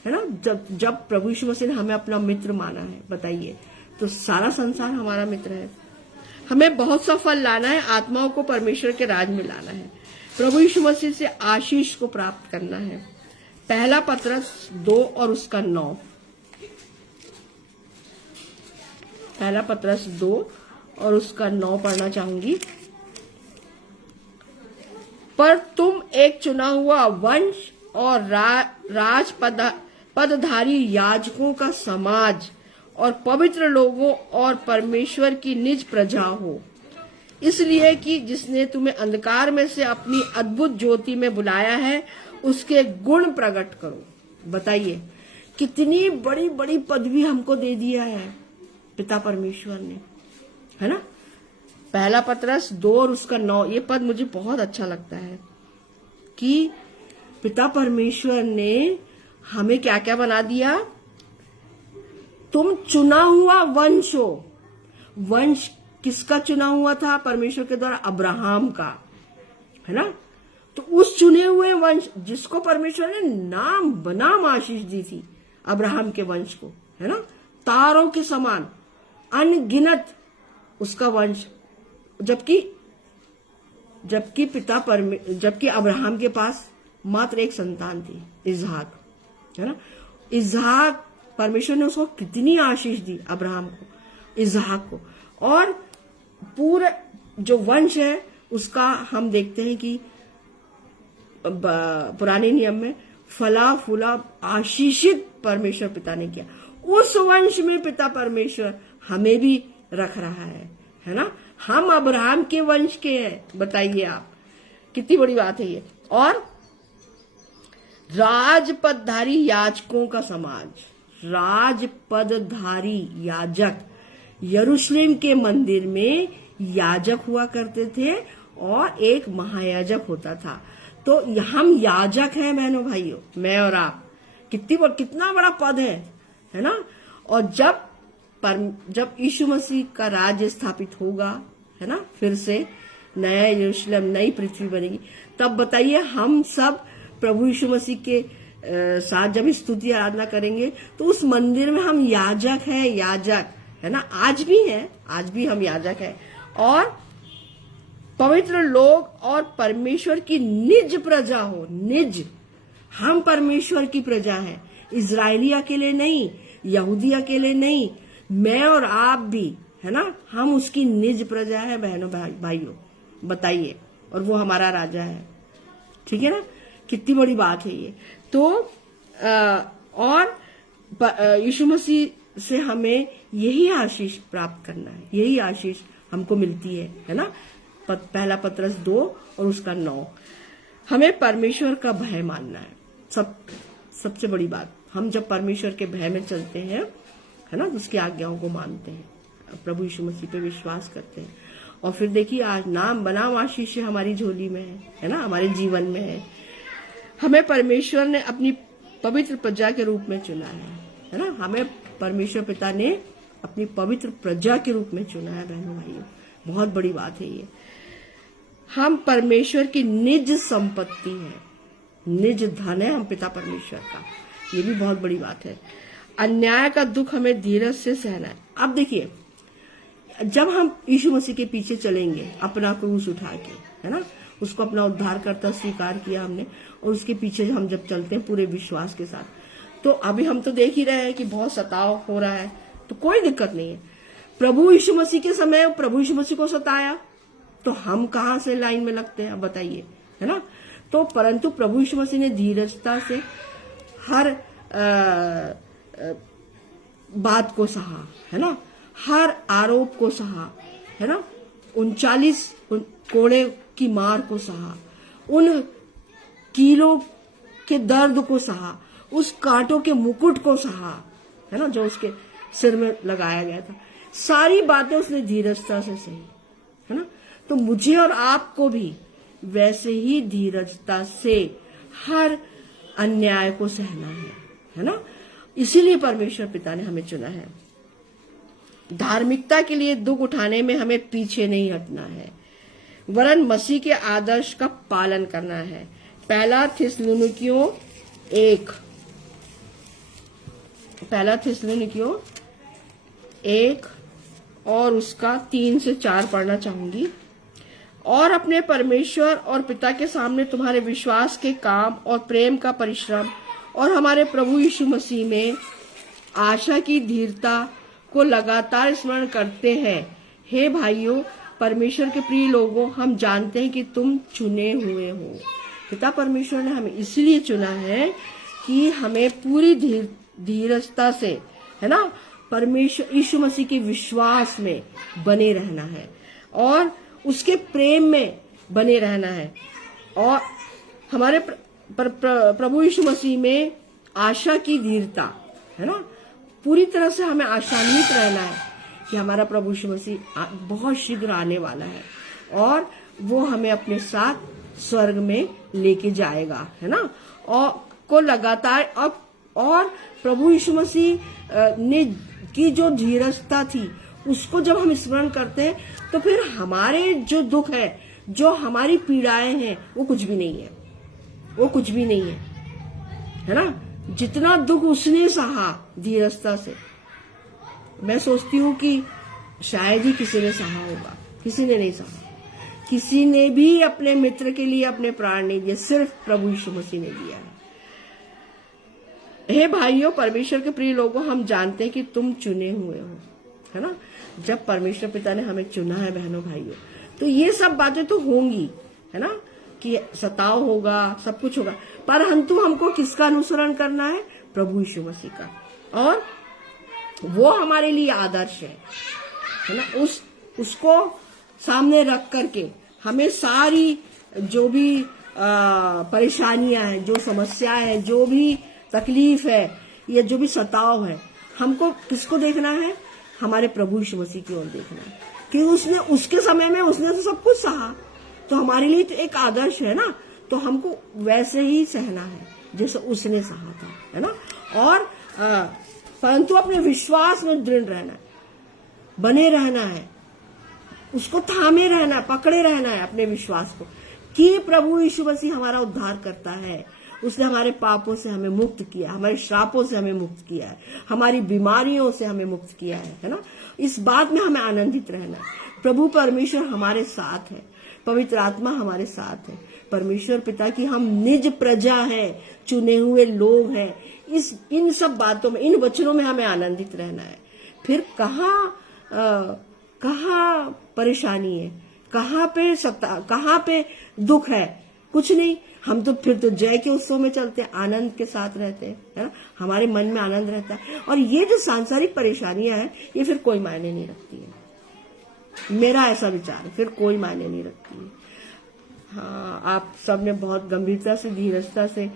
है ना। जब प्रभु यीशु मसीह ने हमें अपना मित्र माना है, बताइए, तो सारा संसार हमारा मित्र है। हमें बहुत सा फल लाना है, आत्माओं को परमेश्वर के राज में लाना है, प्रभु यीशु मसीह से आशीष को प्राप्त करना है। पहला पत्रस 2 और उसका 9, पहला पत्रस 2 और उसका 9 पढ़ना चाहूंगी। पर तुम एक चुना हुआ वंश और राज पदधारी याजकों का समाज और पवित्र लोगों और परमेश्वर की निज प्रजा हो, इसलिए कि जिसने तुम्हें अंधकार में से अपनी अद्भुत ज्योति में बुलाया है, उसके गुण प्रकट करो। बताइए, कितनी बड़ी बड़ी पदवी हमको दे दिया है पिता परमेश्वर ने, है ना। पहला पत्रस 2 और उसका 9, ये पद मुझे बहुत अच्छा लगता है कि पिता परमेश्वर ने हमें क्या क्या बना दिया? तुम चुना हुआ वंश हो। वंश किसका चुना हुआ था परमेश्वर के द्वारा? अब्राहम का, है ना। तो उस चुने हुए वंश जिसको परमेश्वर ने नाम बनाम आशीष दी थी, अब्राहम के वंश को, है ना, तारों के समान अनगिनत उसका वंश, जबकि अब्राहम के पास मात्र एक संतान थी, इसहाक, है ना। इसहाक, परमेश्वर ने उसको कितनी आशीष दी अब्राहम को, इसहाक को। और पूरे जो वंश है उसका हम देखते हैं कि पुराने नियम में फला फूला आशीषित परमेश्वर पिता ने किया। उस वंश में पिता परमेश्वर हमें भी रख रहा है ना। हम अब्राहम के वंश के हैं, बताइए आप, कितनी बड़ी बात है ये। और राजपदधारी याजकों का समाज, राजपदधारी याजक, यरूशलेम के मंदिर में याजक हुआ करते थे और एक महायाजक होता था। तो हम याजक हैं बहनों भाइयों, मैं और आप, कितना बड़ा पद है ना। और जब यीशु मसीह का राज्य स्थापित होगा, है ना, फिर से नया यरूशलेम, नई पृथ्वी बनेगी, तब बताइए हम सब प्रभु यीशु मसीह के साथ जब स्तुति आराधना करेंगे तो उस मंदिर में हम याजक हैं, याजक, है ना, आज भी हम याजक हैं। और पवित्र लोग और परमेश्वर की निज प्रजा हो, निज, हम परमेश्वर की प्रजा हैं, इजरायली अकेले नहीं, यहूदी अकेले नहीं, मैं और आप भी, है ना, हम उसकी निज प्रजा है बहनों भाइयों, बताइए। और वो हमारा राजा है, ठीक है ना। कितनी बड़ी बात है ये। तो और यीशु मसीह से हमें यही आशीष प्राप्त करना है, यही आशीष हमको मिलती है ना। पहला पत्रस 2 और उसका 9, हमें परमेश्वर का भय मानना है। सबसे बड़ी बात, हम जब परमेश्वर के भय में चलते हैं, है ना, उसकी आज्ञाओं को मानते हैं, प्रभु यीशु मसीह पे विश्वास करते हैं, और फिर देखिए आज नाम बनाम आशीष हमारी झोली में है ना, हमारे जीवन में है। हमें परमेश्वर ने अपनी पवित्र प्रजा के रूप में चुना है ना। हमें परमेश्वर पिता ने अपनी पवित्र प्रजा के रूप में चुना है बहनों भाइयों, बहुत बड़ी बात है ये। हम परमेश्वर की निज संपत्ति है, निज धन है हम पिता परमेश्वर का। ये भी बहुत बड़ी बात है। अन्याय का दुख हमें धीरज से सहना है। अब देखिए, जब हम यीशु मसीह के पीछे चलेंगे अपना क्रूस उठा के, है ना, उसको अपना उद्धारकर्ता स्वीकार किया हमने, और उसके पीछे हम जब चलते हैं पूरे विश्वास के साथ, तो अभी हम तो देख ही रहे हैं कि बहुत सताव हो रहा है, तो कोई दिक्कत नहीं है। प्रभु यीशु मसीह के समय प्रभु यीशु मसीह को सताया, तो हम कहां से लाइन में लगते हैं, अब बताइए, है ना। तो परंतु प्रभु यीशु मसीह ने धीरजता से हर बात को सहा, है ना, हर आरोप को सहा, है ना, 39 कोड़े की मार को सहा, उन कीलों के दर्द को सहा, उस कांटों के मुकुट को सहा, है ना, जो उसके सिर में लगाया गया था। सारी बातें उसने धीरजता से सही, है ना। तो मुझे और आपको भी वैसे ही धीरजता से हर अन्याय को सहना है ना। इसीलिए परमेश्वर पिता ने हमें चुना है। धार्मिकता के लिए दुख उठाने में हमें पीछे नहीं हटना है, वरन मसीह के आदर्श का पालन करना है। पहला थिस्सलुनीकियों 1 और उसका 3 से 4 पढ़ना चाहूंगी। और अपने परमेश्वर और पिता के सामने तुम्हारे विश्वास के काम और प्रेम का परिश्रम और हमारे प्रभु यीशु मसीह में आशा की धीरता को लगातार स्मरण करते हैं। हे भाइयों, परमेश्वर के प्रिय लोगों, हम जानते हैं कि तुम चुने हुए हो। पिता परमेश्वर ने हमें इसलिए चुना है कि हमें पूरी धीरजता से, है ना, परमेश्वर यीशु मसीह के विश्वास में बने रहना है और उसके प्रेम में बने रहना है, और हमारे प्रभु यीशु मसीह में आशा की धीरता, है ना, पूरी तरह से हमें आशान्वित रहना है कि हमारा प्रभु यीशु मसीह बहुत शीघ्र आने वाला है और वो हमें अपने साथ स्वर्ग में लेके जाएगा, है ना। और को लगातार और प्रभु यीशु मसीह ने की जो धीरजता थी उसको जब हम स्मरण करते हैं तो फिर हमारे जो दुख है, जो हमारी पीड़ाएं हैं, वो कुछ भी नहीं है, वो कुछ भी नहीं है ना। जितना दुख उसने सहा धीरजता से, मैं सोचती हूँ कि शायद ही किसी ने सहा होगा, किसी ने नहीं सहा। किसी ने भी अपने मित्र के लिए अपने प्राण नहीं दिए, सिर्फ प्रभु यीशु मसीह ने दिया है। हे भाइयों, परमेश्वर के प्रिय लोगों, हम जानते हैं कि तुम चुने हुए हो, है ना। जब परमेश्वर पिता ने हमें चुना है बहनों भाइयों, तो ये सब बातें तो होंगी, है ना, कि सताव होगा, सब कुछ होगा, परंतु हमको किसका अनुसरण करना है? प्रभु यीशु मसीह का। और वो हमारे लिए आदर्श है ना। उसको सामने रख करके हमें सारी जो भी परेशानियां हैं, जो समस्याएं हैं, जो भी तकलीफ है या जो भी सताव है, हमको किसको देखना है? हमारे प्रभु यीशु मसीह की ओर देखना है कि उसने उसके समय में उसने तो सब कुछ सहा, तो हमारे लिए तो एक आदर्श है ना। तो हमको वैसे ही सहना है जैसे उसने सहा था, है ना। और परंतु अपने विश्वास में दृढ़ रहना है, बने रहना है, उसको थामे रहना है, पकड़े रहना है अपने विश्वास को कि प्रभु यीशु मसीह हमारा उद्धार करता है। उसने हमारे पापों से हमें मुक्त किया, हमारे श्रापों से हमें मुक्त किया है, हमारी बीमारियों से हमें मुक्त किया है ना। इस बात में हमें आनंदित रहना है। प्रभु परमेश्वर हमारे साथ है, पवित्र आत्मा हमारे साथ है। परमेश्वर पिता की हम निज प्रजा है, चुने हुए लोग हैं। इन सब बातों में, इन वचनों में हमें आनंदित रहना है। फिर कहाँ परेशानी है, कहाँ पे दुख है? कुछ नहीं। हम तो फिर तो जय के उत्सव में चलते हैं, आनंद के साथ रहते हैं, है ना। हमारे मन में आनंद रहता है। और ये जो सांसारिक परेशानियां हैं, ये फिर कोई मायने नहीं रखती है। मेरा ऐसा विचार है, फिर कोई मायने नहीं रखती है। हाँ, आप सबने बहुत गंभीरता से, धीरजता से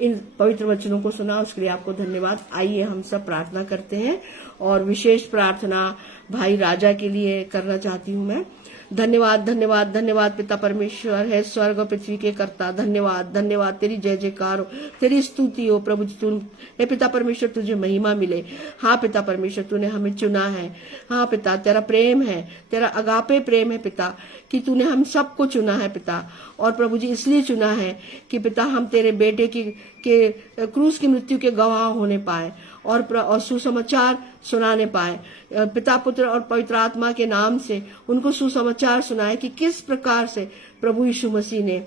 इन पवित्र वचनों को सुना, उसके लिए आपको धन्यवाद। आइए हम सब प्रार्थना करते हैं, और विशेष प्रार्थना भाई राजा के लिए करना चाहती हूँ मैं, धन्यवाद धन्यवाद धन्यवाद पिता परमेश्वर है स्वर्ग और पृथ्वी के कर्ता। धन्यवाद धन्यवाद, तेरी जय जयकार हो, तेरी स्तुति हो प्रभु जी। तू हे पिता परमेश्वर तुझे महिमा मिले। हाँ पिता परमेश्वर तूने हमें चुना है। हाँ पिता तेरा प्रेम है, तेरा अगापे प्रेम है पिता, कि तूने हम सबको चुना है पिता। और प्रभु जी इसलिए चुना है कि पिता हम तेरे बेटे के क्रूस की मृत्यु के गवाह होने पाए और सुसमाचार सुनाने पाए। पिता पुत्र और पवित्र आत्मा के नाम से उनको सुसमाचार सुनाए कि किस प्रकार से प्रभु यीशु मसीह ने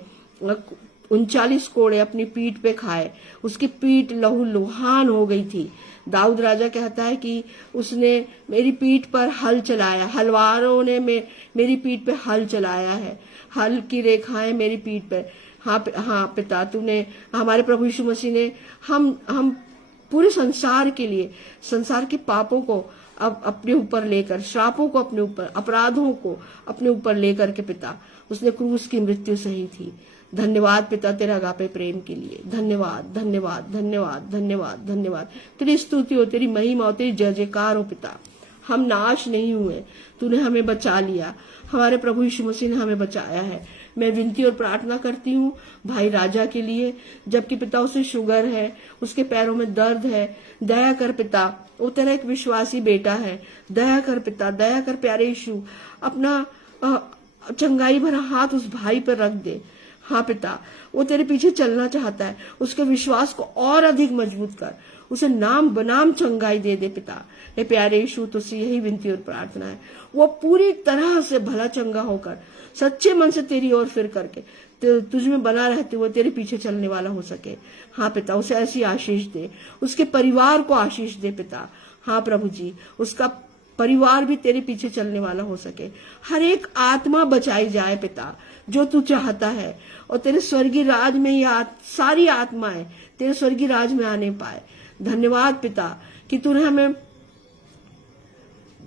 39 कोड़े अपनी पीठ पे खाए। उसकी पीठ लहू लुहान हो गई थी। दाऊद राजा कहता है कि उसने मेरी पीठ पर हल चलाया, हलवारों ने मेरी पीठ पे हल चलाया है, हल की रेखाएं मेरी पीठ पे। हाँ पिता तूने हमारे प्रभु यीशु मसीह ने हम पूरे संसार के लिए, संसार के पापों को अब अपने ऊपर लेकर, श्रापों को अपने ऊपर, अपराधों को अपने ऊपर लेकर के पिता उसने क्रूस की मृत्यु सही थी। धन्यवाद पिता तेरे अगापे प्रेम के लिए। धन्यवाद धन्यवाद धन्यवाद धन्यवाद धन्यवाद, तेरी स्तुति हो, तेरी महिमा हो, तेरी जय जयकार हो पिता। हम नाश नहीं हुए, तूने हमें बचा लिया, हमारे प्रभु यीशु मसीह ने हमें बचाया है। मैं विनती और प्रार्थना करती हूँ भाई राजा के लिए, जबकि पिता उसे शुगर है, उसके पैरों में दर्द है। दया कर पिता, वो तेरा एक विश्वासी बेटा है। दया कर पिता, दया कर प्यारे यीशु, अपना चंगाई भरा हाथ उस भाई पर रख दे। हाँ पिता वो तेरे पीछे चलना चाहता है, उसके विश्वास को और अधिक मजबूत कर, उसे नाम बनाम चंगाई दे दे पिता। हे प्यारे यीशु तुझसे यही विनती और प्रार्थना है, वो पूरी तरह से भला चंगा होकर सच्चे मन से तेरी ओर फिर करके तुझ में बना रहते हुए तेरे पीछे चलने वाला हो सके। हाँ पिता उसे ऐसी आशीष दे, उसके परिवार को आशीष दे पिता। हाँ प्रभु जी उसका परिवार भी तेरे पीछे चलने वाला हो सके। हर एक आत्मा बचाई जाए पिता जो तू चाहता है, और तेरे स्वर्गीय राज में ये सारी आत्माएं तेरे स्वर्गीय राज में आने पाए। धन्यवाद पिता कि तूने हमें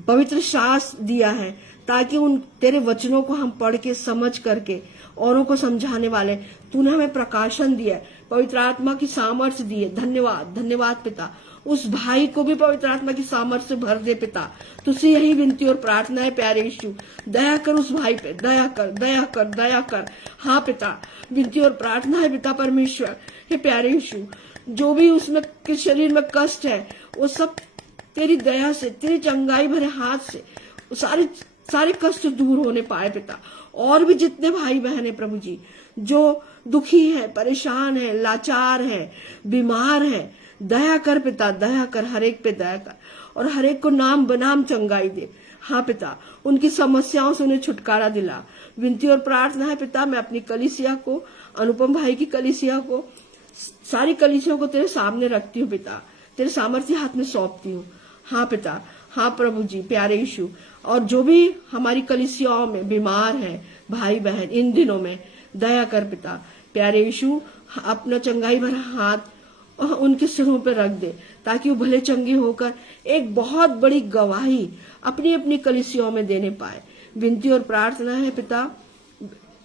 पवित्र शास्त्र दिया है ताकि उन तेरे वचनों को हम पढ़ के समझ करके औरों को समझाने वाले, तूने हमें प्रकाशन दिया है, पवित्र आत्मा की सामर्थ्य दी है। धन्यवाद धन्यवाद पिता, उस भाई को भी पवित्र आत्मा की सामर्थ्य से भर दे पिता। तुझसे यही विनती और प्रार्थना है प्यारे यीशु, दया कर उस भाई पे, दया कर दया कर दया कर। हाँ पिता विनती और प्रार्थना है पिता परमेश्वर, हे प्यारे यीशु जो भी उसमें के शरीर में कष्ट है वो सब तेरी दया से, तेरी चंगाई भरे हाथ से सारे कष्ट दूर होने पाए पिता। और भी जितने भाई बहन है प्रभु जी जो दुखी है, परेशान है, लाचार है, बीमार है, दया कर पिता, दया कर, हर एक पे दया कर और हर एक को नाम बनाम चंगाई दे। हाँ पिता उनकी समस्याओं से उन्हें छुटकारा दिला। विनती और प्रार्थना है पिता, मैं अपनी कलीसिया को, अनुपम भाई की कलीसिया को, सारी कलीसियों को तेरे सामने रखती हूँ पिता, तेरे सामर्थ्य हाथ में सौंपती हूँ। हाँ पिता, हाँ प्रभु जी प्यारे यीशु, और जो भी हमारी कलीसियाओं में बीमार है भाई बहन इन दिनों में, दया कर पिता प्यारे यीशु, अपना चंगाई भरा हाथ उनके सिरों पर रख दे ताकि वो भले चंगे होकर एक बहुत बड़ी गवाही अपनी अपनी कलीसियाओं में देने पाए। विनती और प्रार्थना है पिता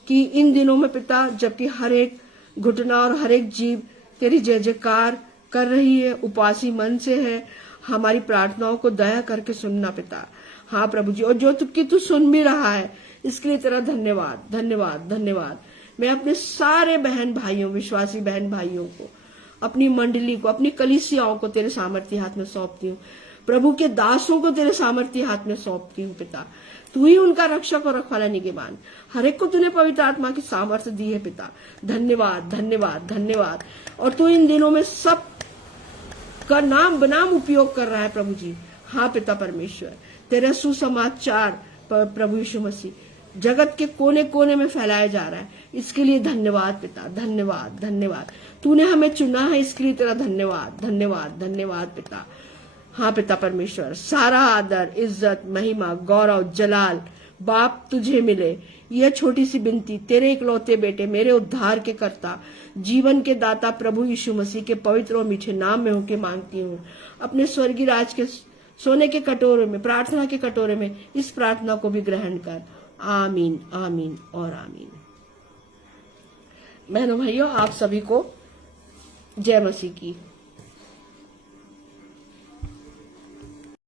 कि इन दिनों में पिता जबकि हर एक घुटना और हर एक जीव तेरी जय जयकार कर रही है, उपासी मन से है, हमारी प्रार्थनाओं को दया करके सुनना पिता। हाँ प्रभु जी, और जो तू सुन भी रहा है इसके लिए तेरा धन्यवाद धन्यवाद धन्यवाद। मैं अपने सारे बहन भाइयों, विश्वासी बहन भाइयों को, अपनी मंडली को, अपनी कलीसियाओं को तेरे सामर्थ्य हाथ में सौंपती हूँ। प्रभु के दासों को तेरे सामर्थ्य हाथ में सौंपती हूँ पिता। तू ही उनका रक्षक और रखवाला निगहबान, हर एक को तूने पवित्र आत्मा की सामर्थ्य दी है पिता। धन्यवाद धन्यवाद धन्यवाद। और तू इन दिनों में सब का नाम बनाम उपयोग कर रहा है प्रभु जी। हाँ पिता परमेश्वर, तेरा सुसमाचार प्रभु यीशु मसीह जगत के कोने कोने में फैलाया जा रहा है, इसके लिए धन्यवाद पिता, धन्यवाद धन्यवाद। तूने हमें चुना है इसके लिए तेरा धन्यवाद धन्यवाद धन्यवाद पिता। हाँ पिता परमेश्वर, सारा आदर, इज्जत, महिमा, गौरव, जलाल बाप तुझे मिले। यह छोटी सी विनती तेरे इकलौते बेटे, मेरे उद्धार के कर्ता, जीवन के दाता प्रभु यीशु मसीह के पवित्र और मीठे नाम में होके मांगती हूँ। अपने स्वर्गीय राज के सोने के कटोरे में, प्रार्थना के कटोरे में इस प्रार्थना को भी ग्रहण कर। आमीन आमीन और आमीन। बहनों भाइयों, आप सभी को जय मसीह की।